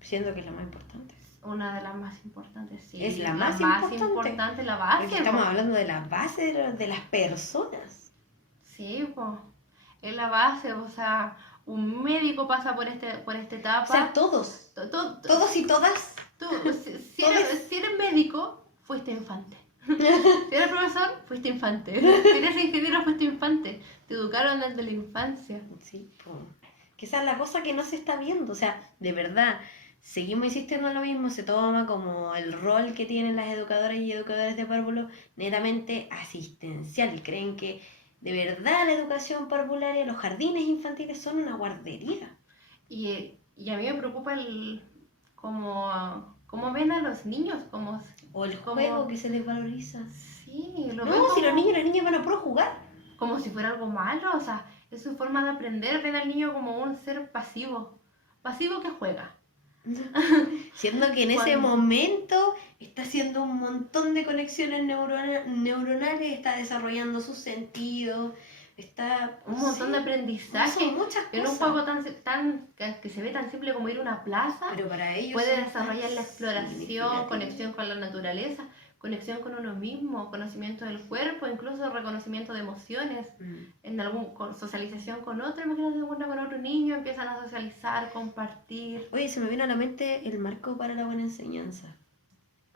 Siendo que es la más importante. Una de las más importantes, sí. Es la más importante, la base. Porque estamos hablando de la base de las personas. Sí, pues. Es la base, o sea, un médico pasa por esta etapa. O sea, todos. Todos y todas. Tú, si eres médico, fuiste infante. Si eres profesor, fuiste infante. Si eres ingeniero, fuiste infante. Te educaron desde la infancia. Sí, pues. Que esa es la cosa que no se está viendo. O sea, de verdad, seguimos insistiendo en lo mismo. Se toma como el rol que tienen las educadoras y educadores de párvulo netamente asistencial. Y creen que de verdad la educación parvularia, los jardines infantiles son una guardería. Y a mí me preocupa cómo ven a los niños. O el juego que se les valoriza. Sí, lo No, ven si los niños y las niñas van a puro jugar. como si fuera algo malo. O sea, es su forma de aprender. Ven al niño como un ser pasivo. Pasivo que juega. Siendo que en ese momento está haciendo un montón de conexiones neuronales, está desarrollando sus sentidos, está... Un montón de aprendizaje. Son muchas En un cosas. juego que se ve tan simple como ir a una plaza, Pero para ellos puede son desarrollar tan la exploración, significativos. conexión con la naturaleza, conexión con uno mismo, conocimiento del cuerpo, incluso reconocimiento de emociones, socialización con otro. Imagínate una con otro niño, empiezan a socializar, compartir. Oye, se me vino a la mente el marco para la buena enseñanza.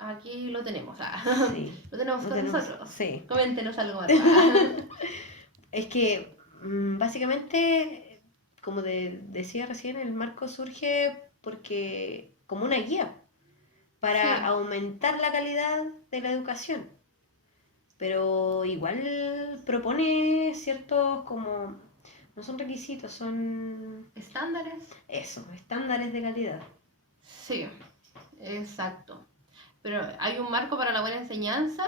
Aquí lo tenemos, Sí, lo tenemos lo con tenemos, nosotros. sí. Coméntenos algo más. Es que básicamente, como decía recién, el marco surge porque como una guía para Sí. aumentar la calidad de la educación. Pero igual propone ciertos como, no son requisitos, son ¿Estándares? eso, estándares de calidad. Sí, exacto. Pero hay un marco para la buena enseñanza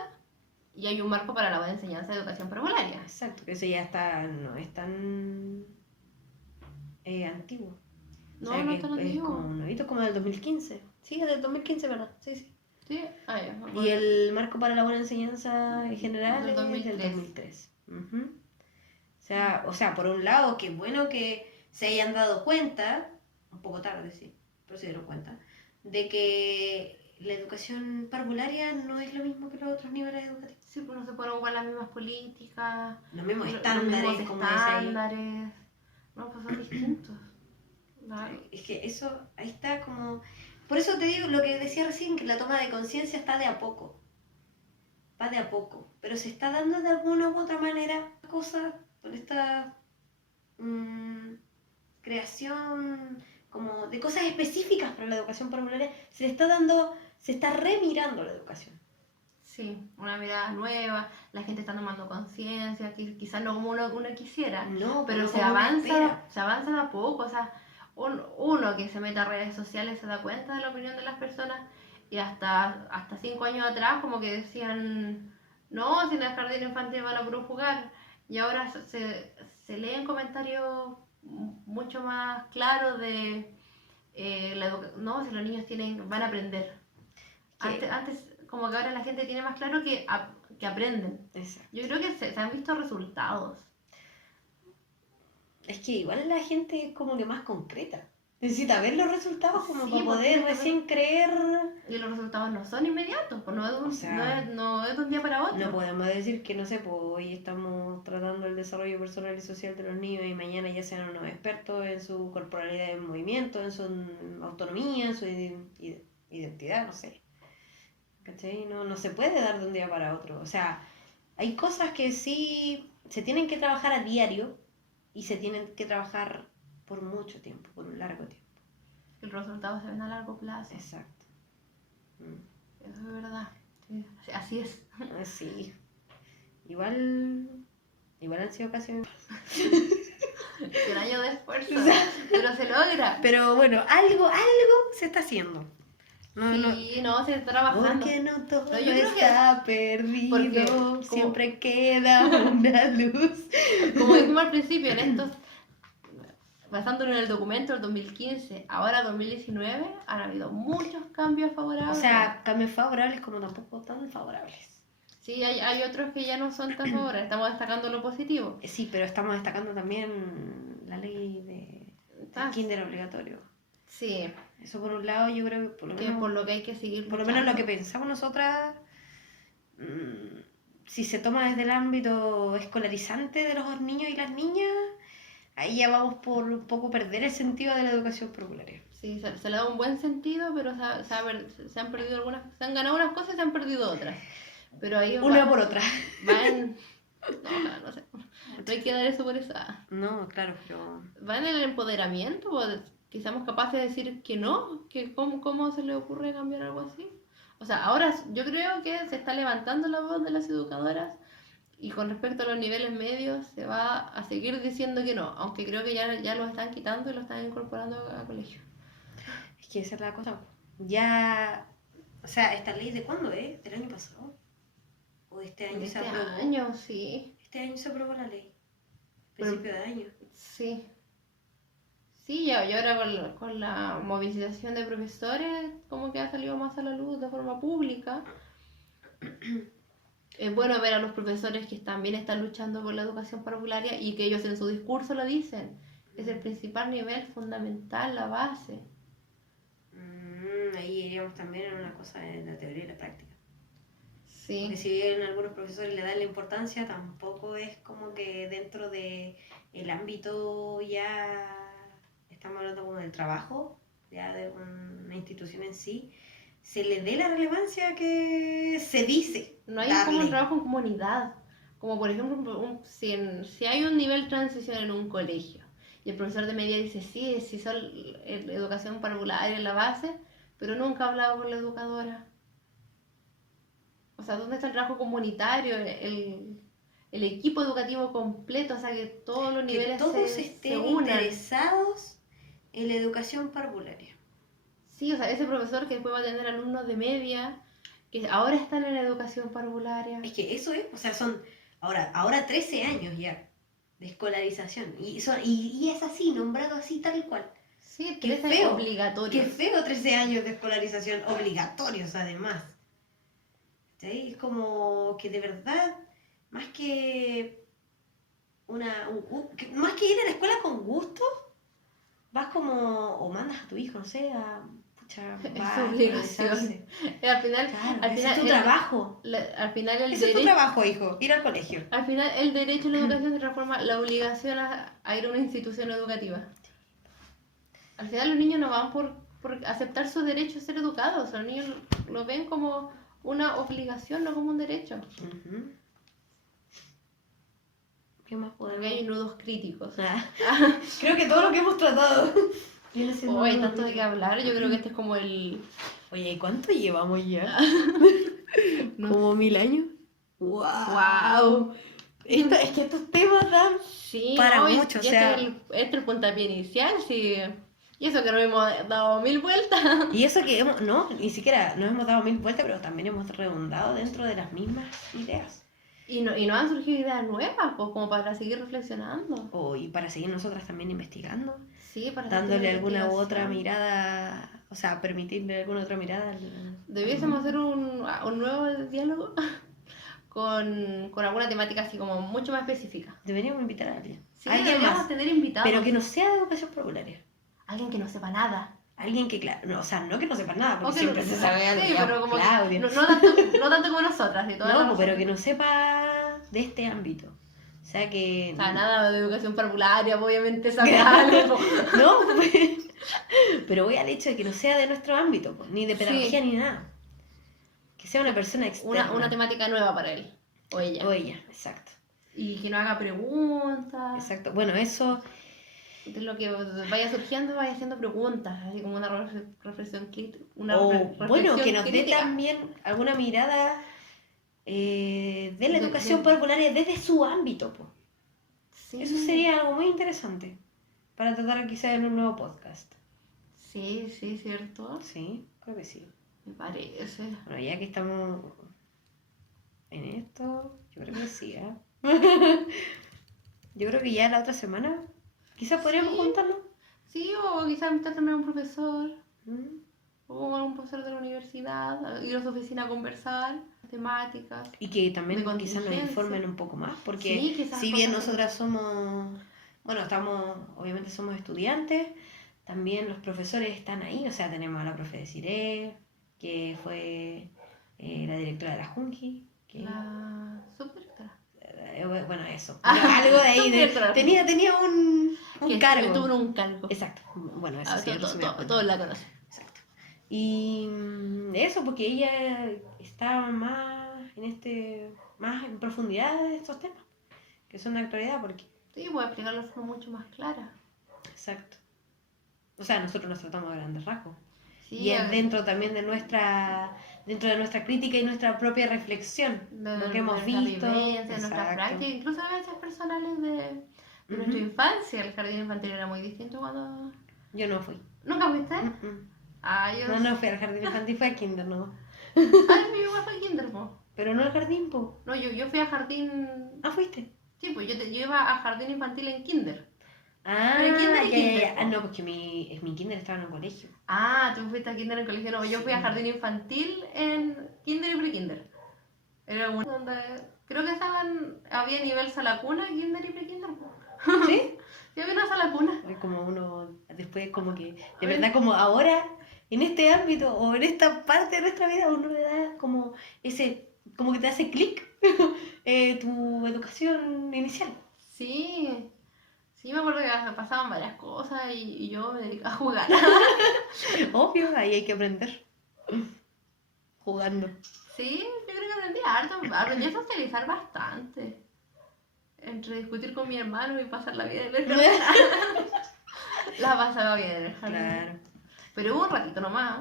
y hay un marco para la buena enseñanza de educación parvularia. Exacto, que eso ya no es tan antiguo. No, O sea, no que es tan es antiguo. como nuevito, como del 2015. Sí, es del 2015, ¿verdad? Sí, sí. Sí, ya. Y el marco para la buena enseñanza en general Del es del 2003. 2003. Ujú. O sea, por un lado, qué bueno que se hayan dado cuenta, un poco tarde, sí, pero se dieron cuenta, de que la educación parvularia no es lo mismo que los otros niveles educativos. Sí, pues no se pueden jugar las mismas políticas, Los mismos los estándares, mismos como decía ahí. estándares. No, pues son distintos. Es que eso, ahí está como... Por eso te digo lo que decía recién, que la toma de conciencia está de a poco. Va de a poco. Pero se está dando de alguna u otra manera cosas por esta creación como de cosas específicas para la educación parvularia. Se le está dando, se está remirando la educación. Sí, una mirada nueva, la gente está tomando conciencia, quizás no como uno quisiera, No, pero no se como uno avanza espera. de a poco. O sea, uno que se mete a redes sociales se da cuenta de la opinión de las personas, y hasta 5 años atrás como que decían, no, si en el jardín infantil van a puro jugar, y ahora se leen comentarios mucho más claros de no, si los niños van a aprender. Antes como que ahora la gente tiene más claro que aprenden. Exacto. Yo creo que se han visto resultados. Es que igual la gente es como que más concreta. Necesita ver los resultados como Sí, para pues, poder recién creer. Y los resultados no son inmediatos, pues no es O sea, no es de un día para otro. No podemos decir que, no sé, pues hoy estamos tratando el desarrollo personal y social de los niños y mañana ya sean unos expertos en su corporalidad en movimiento, en su autonomía, en su identidad, no sé. ¿Cachai? No se puede dar de un día para otro. O sea, hay cosas que sí se tienen que trabajar a diario y se tienen que trabajar por mucho tiempo, por un largo tiempo. El resultado se ven a largo plazo. Exacto. Eso es verdad. Sí, así es. Sí. Igual han sido casi... 100 años de esfuerzo, pero se logra. Pero bueno, algo se está haciendo. Sí, no, se está trabajando. Porque no todo No, yo creo que está perdido, porque siempre queda una luz. como dijimos al principio, en estos, basándonos en el documento del 2015, ahora 2019, han habido muchos cambios O favorables. sea, cambios favorables como tampoco tan favorables. Sí, hay otros que ya no son tan favorables, estamos destacando lo positivo. Sí, pero estamos destacando también la ley del kinder obligatorio. Sí, Eso por un lado, yo creo que por lo que menos, es por lo que hay que seguir por lo menos lo luchando. que pensamos nosotras, si se toma desde el ámbito escolarizante de los niños y las niñas, ahí ya vamos por un poco perder el sentido de la educación parvularia. Sí, se le da un buen sentido, pero se han perdido algunas, se han ganado unas cosas y se han perdido otras. Pero ahí Una por otra. va en... No sé, no hay que dar eso por eso. No, claro, pero... Va en el empoderamiento, que seamos capaces de decir que no, que cómo se le ocurre cambiar algo así. O sea, ahora yo creo que se está levantando la voz de las educadoras y con respecto a los niveles medios se va a seguir diciendo que no, aunque creo que ya lo están quitando y lo están incorporando a colegio. Es que esa es la cosa. Ya... O sea, ¿esta ley de cuándo es? ¿Del año pasado? ¿O de este año se Este aprobó? año, sí. Este año se aprobó la ley. Pero- Principio de año. Sí. Sí, y ahora con la movilización de profesores, como que ha salido más a la luz de forma pública. Es bueno ver a los profesores que también están luchando por la educación parvularia y que ellos en su discurso lo dicen. Es el principal nivel fundamental, la base. Ahí iríamos también en una cosa de la teoría y la práctica. Sí. Porque si bien algunos profesores le dan la importancia, tampoco es como que dentro de el ámbito ya, estamos hablando como del trabajo, ya de una institución en sí, se le dé la relevancia que se dice. No hay darle. como un trabajo en comunidad. Como por ejemplo, si hay un nivel transición en un colegio y el profesor de media dice, sí son educación parvularia en la base, pero nunca ha hablado con la educadora. O sea, ¿dónde está el trabajo comunitario, el equipo educativo completo? O sea, que todos los Que niveles todos se estén unan. interesados en la educación parvularia. Sí, o sea, ese profesor que después va a tener alumnos de media, que ahora están en la educación parvularia. Es que eso es, o sea, son ahora 13 años ya de escolarización. Y es así, nombrado así tal cual. Sí, Qué 13 feo. obligatorios. Qué feo 13 años de escolarización obligatorios además. ¿Sí? Es como que de verdad, más que más que ir a la escuela con gusto, vas como, o mandas a tu hijo, no sé, Es su obligación. Al final, Claro, al ese final es tu trabajo. al final el Ese es tu derecho, trabajo, hijo, ir al colegio. al final el derecho a la educación se transforma la obligación a ir a una institución educativa. Al final los niños no van por aceptar su derecho a ser educados, los niños lo ven como una obligación, no como un derecho. Ujú. ¿Qué más Porque podemos? hay nudos críticos. Creo que todo lo que hemos tratado. Hoy hay tanto de qué hablar, yo creo que este es como el... Oye, ¿y cuánto llevamos ya? No ¿Como 1000 años? ¡Wow! ¡Wow! Es que estos temas dan Sí, para no, mucho, o sea... este es el puntapié inicial, sí. Y eso que nos hemos dado 1000 vueltas. Y eso que no, ni siquiera nos hemos dado 1000 vueltas, pero también hemos redundado dentro de las mismas ideas. Y no han surgido ideas nuevas, pues, como para seguir reflexionando. Y para seguir nosotras también investigando, Sí, para dándole hacer alguna u otra investigación. mirada, o sea, permitirle alguna otra mirada. Debiésemos hacer un nuevo diálogo con alguna temática así como mucho más específica. Deberíamos invitar a alguien. Sí, Alguien deberíamos más, tener invitados. pero que no sea de educación parvularia. Alguien que no sepa nada. Alguien que, claro, no, o sea, no que no sepa nada, O porque que siempre se sabe algo, sí, ya, pero como que Claudia. no tanto como nosotras. De todas No, las pero razones. que no sepa de este ámbito. O sea que... O sea, nada de educación parvularia, obviamente sabe algo. No, pero voy al hecho de que no sea de nuestro ámbito, pues, ni de pedagogía Sí. ni nada. Que sea una persona externa. Una temática nueva para él o ella. O ella, exacto. Y que no haga preguntas. Exacto. Bueno, eso... De lo que vaya surgiendo, vaya haciendo preguntas, así como una reflexión crítica. Bueno, que nos dé también alguna mirada de la educación parvularia desde su ámbito, pues. Sí. Eso sería algo muy interesante para tratar quizás en un nuevo podcast. Sí, cierto. Sí, creo que sí. Me parece. Bueno, ya que estamos en esto, yo creo que sí, ¿eh? Yo creo que ya la otra semana, quizás podríamos Sí, juntarnos. sí, o quizás invitar también a un profesor ¿Mm? o a un profesor de la universidad, ir a su oficina a conversar, temáticas, Y que de también quizás nos contingencia. informen un poco más, porque Sí, quizás si bien cosas que no. nosotras somos, bueno, obviamente somos estudiantes, también los profesores están ahí, o sea, tenemos a la profe de Cire, que fue la directora de la Junji, que, La subdirectora. bueno, eso, pero algo de ahí, Subdirectora. tenía un Que estuvo cargo. en un cargo. Exacto, bueno, eso Ah, sí, en resumidas cuentas. todos la conocen. Exacto. Y eso, porque ella está más en profundidad de estos temas, que son de actualidad, porque, Sí, voy a explicarlo de forma mucho más clara. exacto. O sea, nosotros nos tratamos a grandes rasgos. Sí, Y es dentro también dentro de nuestra crítica y nuestra propia reflexión, lo que de hemos nuestra visto. vivencia, de nuestras Exacto. prácticas, incluso vivencias personales de nuestra Ujú. infancia. El jardín infantil era muy distinto cuando... Yo no fui. ¿Nunca fuiste? Mm-mm. Ah, yo... No fui al jardín infantil, fue a kinder, no. Ay, mi mamá fue kinder, po. Pero no al jardín, po. No, yo fui a jardín... Ah, fuiste. Sí, pues yo iba a jardín infantil en kinder. Ah, Pero kinder y ya, kinder, ya. Ah, po. no, porque mi kinder estaba en un colegio. Ah, tú fuiste a kinder en colegio. No, yo fui a Sí. jardín infantil en kinder y pre-kinder. Era un donde creo que había nivel sala cuna, kinder y pre-kinder. ¿Sí? Sí, había una sala cuna. Es como uno, después como que, de A ver. verdad como ahora, en este ámbito o en esta parte de nuestra vida, uno le da como como que te hace clic tu educación inicial. Sí, sí, me acuerdo que pasaban varias cosas y yo me dedicaba a jugar. Obvio, ahí hay que aprender. Jugando. Sí, yo creo que aprendí a socializar bastante. Entre discutir con mi hermano y pasar la vida en el jardín. La pasaba bien en el jardín. Claro. Pero hubo un ratito nomás.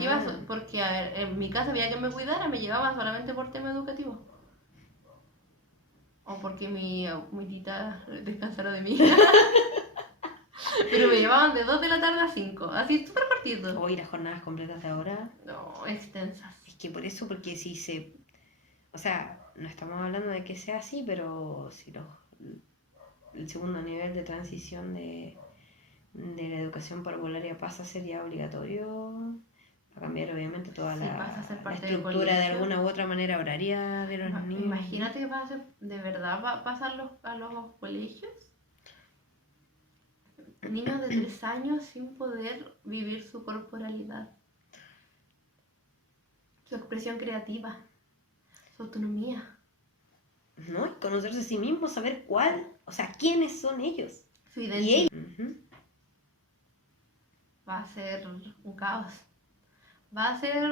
Iba Ah, porque a ver, en mi casa había que me cuidara, me llevaban solamente por tema educativo. O porque mi tita descansara de mí. Pero me llevaban de 2 de la tarde a 5, así súper cortito. hoy las jornadas completas de ahora, No, extensas. es que por eso, porque si o sea, no estamos hablando de que sea así, pero si el segundo nivel de transición de la educación parvularia pasa a ser ya obligatorio, va a cambiar obviamente toda Sí, pasa a ser la parte del estructura de colegio. alguna u otra manera horaria de los niños. Imagínate que va a ser, de verdad va a pasar a los colegios. Niños de 3 años sin poder vivir su corporalidad, su expresión creativa, su autonomía. ¿No? Y conocerse a sí mismos, saber o sea, quiénes son ellos. Su Y identidad ellos. Ujú. va a ser un caos. Va a ser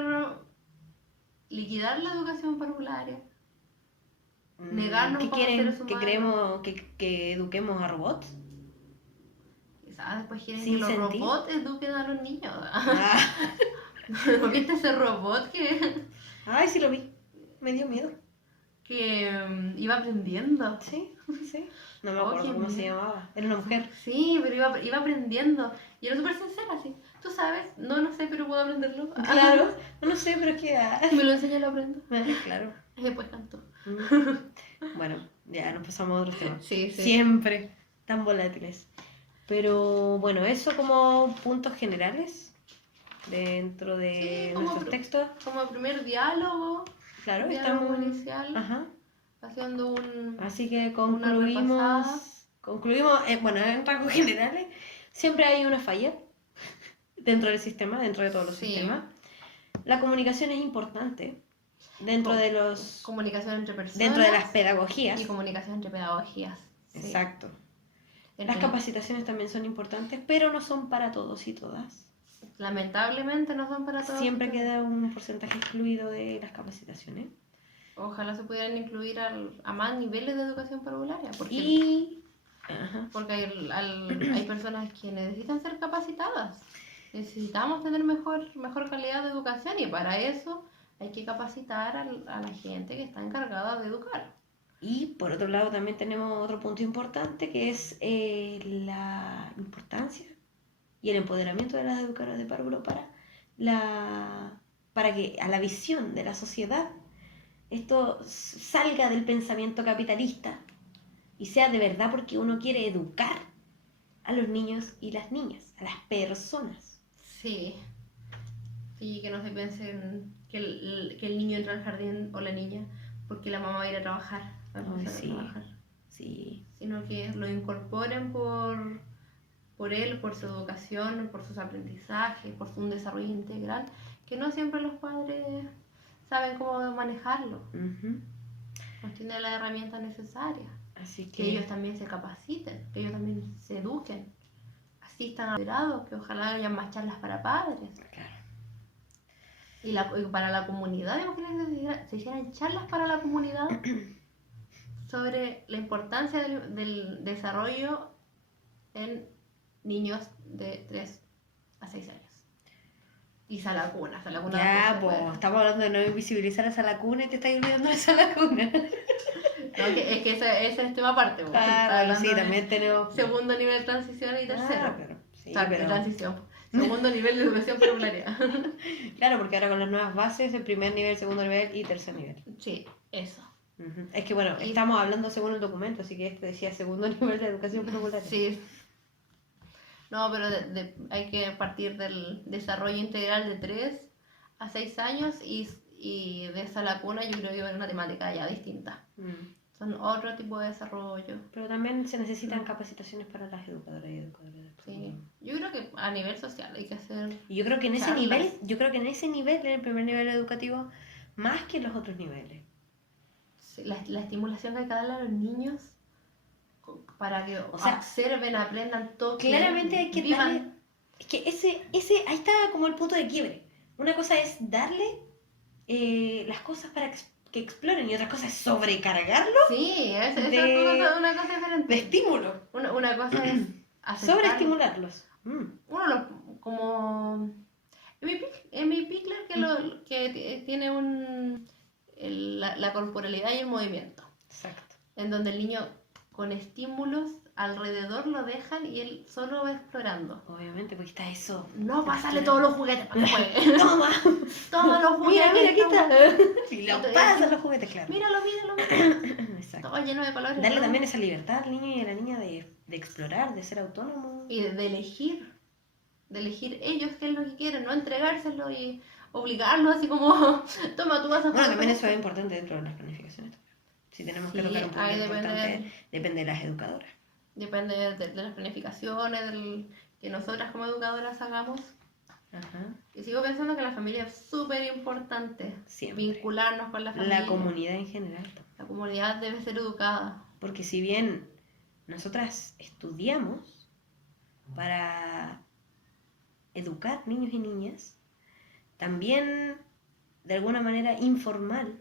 liquidar la educación parvularia. Negarnos ¿Qué como quieren? seres ¿Que humanos. creemos que eduquemos a robots? Quizás después quieren Sin que los sentir. robots eduquen a los niños. Ah. ¿No viste ese robot Ay, sí lo vi. Me dio miedo. que iba aprendiendo? Sí, sí. No me Oh, acuerdo qué cómo se miedo. llamaba. Era una mujer. Sí, pero iba aprendiendo. Y era súper sincera, así. ¿Tú sabes? No sé, pero puedo aprenderlo. Claro. No sé, pero es que... Me lo enseño y lo aprendo. Claro. Y después canto. Bueno, ya nos pasamos a otros temas. Sí, sí. Siempre tan volátiles. Pero bueno, eso como puntos generales dentro de Sí, como nuestros textos. Como primer diálogo. Claro, Diálogo estamos... inicial. Ajá. Haciendo un... Así que una repasada. concluimos, bueno, en rasgos generales, siempre hay una falla dentro del sistema, dentro de todos los Sí. sistemas. La comunicación es importante dentro de Comunicación entre personas. dentro de las pedagogías. Y comunicación entre pedagogías. Sí. Exacto. Entre- Las capacitaciones también son importantes, pero no son para todos y todas. Lamentablemente no son para todos. Siempre queda un porcentaje excluido de las capacitaciones. Ojalá se pudieran incluir a más niveles de educación parvularia. Ajá. Porque hay personas que necesitan ser capacitadas. Necesitamos tener mejor calidad de educación y para eso hay que capacitar a la gente que está encargada de educar. Y por otro lado también tenemos otro punto importante que es la importancia y el empoderamiento de las educadoras de párvulo para la para que a la visión de la sociedad esto salga del pensamiento capitalista y sea de verdad porque uno quiere educar a los niños y las niñas, a las personas. Sí. Sí, que no se piensen que el niño entra al jardín o la niña porque la mamá va a ir a trabajar, a empezar sí. a trabajar. Sí. Sino que lo incorporen por él, por su educación, por sus aprendizajes, por un desarrollo integral, que no siempre los padres saben cómo manejarlo, Ujú. no tienen las herramientas necesarias. Así Que ellos también se capaciten, que ellos también se eduquen, así están apoderados, que ojalá haya más charlas para padres. Claro. Y para la comunidad, imagínense, se hicieran charlas para la comunidad sobre la importancia del desarrollo en niños de 3 a 6 años. Y sala cuna Ya, pues, estamos hablando de no invisibilizar a esa cuna y te estás olvidando de esa cuna. No, es que ese es el tema aparte. Claro, sí, también tenemos... Segundo nivel de transición y tercero. Pero, sí, O sea, de transición. Segundo nivel de educación parvularia. Claro, porque ahora con las nuevas bases, el primer nivel, segundo nivel y tercer nivel. Sí, eso. Uh-huh. Es que bueno, estamos hablando según el documento, así que este decía segundo nivel de educación parvularia. Sí. No, pero hay que partir del desarrollo integral de 3 a 6 años y de esa lacuna yo creo que es una temática ya distinta. Son otro tipo de desarrollo. Pero también se necesitan capacitaciones para las educadoras y educadores. Sí. Yo creo que a nivel social hay que hacer. Y yo creo que en ese nivel, en el primer nivel educativo, más que en los otros niveles. Sí, la estimulación que hay que darle a los niños para que observen, aprendan todo. Claramente hay que darle. Es que ese ahí está como el punto de quiebre. Una cosa es darle las cosas para que exploren y otra cosa es sobrecargarlo. Sí, es una cosa diferente. De estímulo. Una cosa es sobreestimularlos. Uno como Amy Pickler que tiene la corporalidad y el movimiento. Exacto. En donde el niño con estímulos alrededor lo dejan y él solo va explorando. Obviamente, porque está eso. No, pásale todos los juguetes para que juegue. Toma los juguetes. Mira, aquí está. Y lo pasan los juguetes, claro. Míralo. Exacto. Todo lleno de colores. Darle también esa libertad al niño y a la niña de explorar, de ser autónomo. Y de elegir. De elegir ellos qué es lo que quieren, no entregárselo y obligarlo así como, toma, tú vas a jugar. Bueno, también eso es importante dentro de las planificaciones. Si tenemos que tocar un punto importante, depende de las educadoras. Depende de las planificaciones, que nosotras como educadoras hagamos. Ajá. Y sigo pensando que la familia es súper importante. Siempre. Vincularnos con la familia. La comunidad en general. La comunidad debe ser educada. Porque si bien nosotras estudiamos para educar niños y niñas, también de alguna manera informal,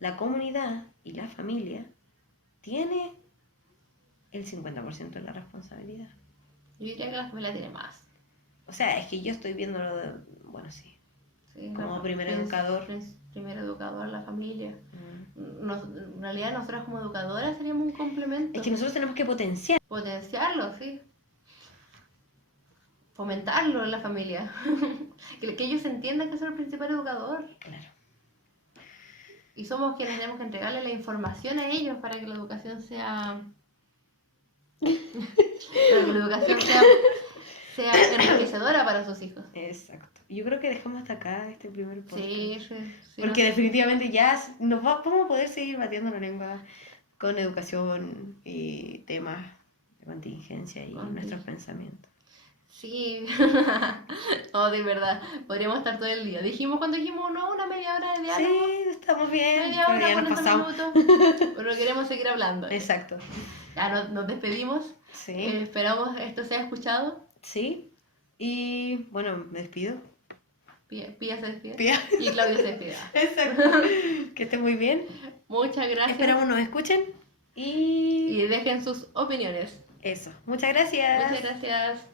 la comunidad y la familia tiene el 50% de la responsabilidad. Yo diría que la familia tiene más. O sea, es que yo estoy viéndolo de... Bueno, sí. Como primer educador. Primer educador, la familia. En realidad nosotras como educadoras seríamos un complemento. Es que nosotros tenemos que potenciarlo, sí. Fomentarlo en la familia. que ellos entiendan que son el principal educador. Claro. Y somos quienes tenemos que entregarle la información a ellos para que la educación sea... para que la educación sea enriquecedora para sus hijos. Exacto. Yo creo que dejamos hasta acá este primer podcast. Sí. Porque definitivamente ya vamos a poder seguir batiendo la lengua con educación y temas de contingencia y nuestros pensamientos. Sí, oh, de verdad, podríamos estar todo el día. Cuando dijimos, no, una media hora de diálogo. Sí, estamos bien. Media hora, 40 minutos, pero queremos seguir hablando. Exacto. Ya nos despedimos. Sí. Esperamos esto sea escuchado. Sí. Y bueno, me despido. Pía se despide. Pía. Y Claudia se despide. Exacto. Que estén muy bien. Muchas gracias. Esperamos nos escuchen y dejen sus opiniones. Eso. Muchas gracias. Muchas gracias.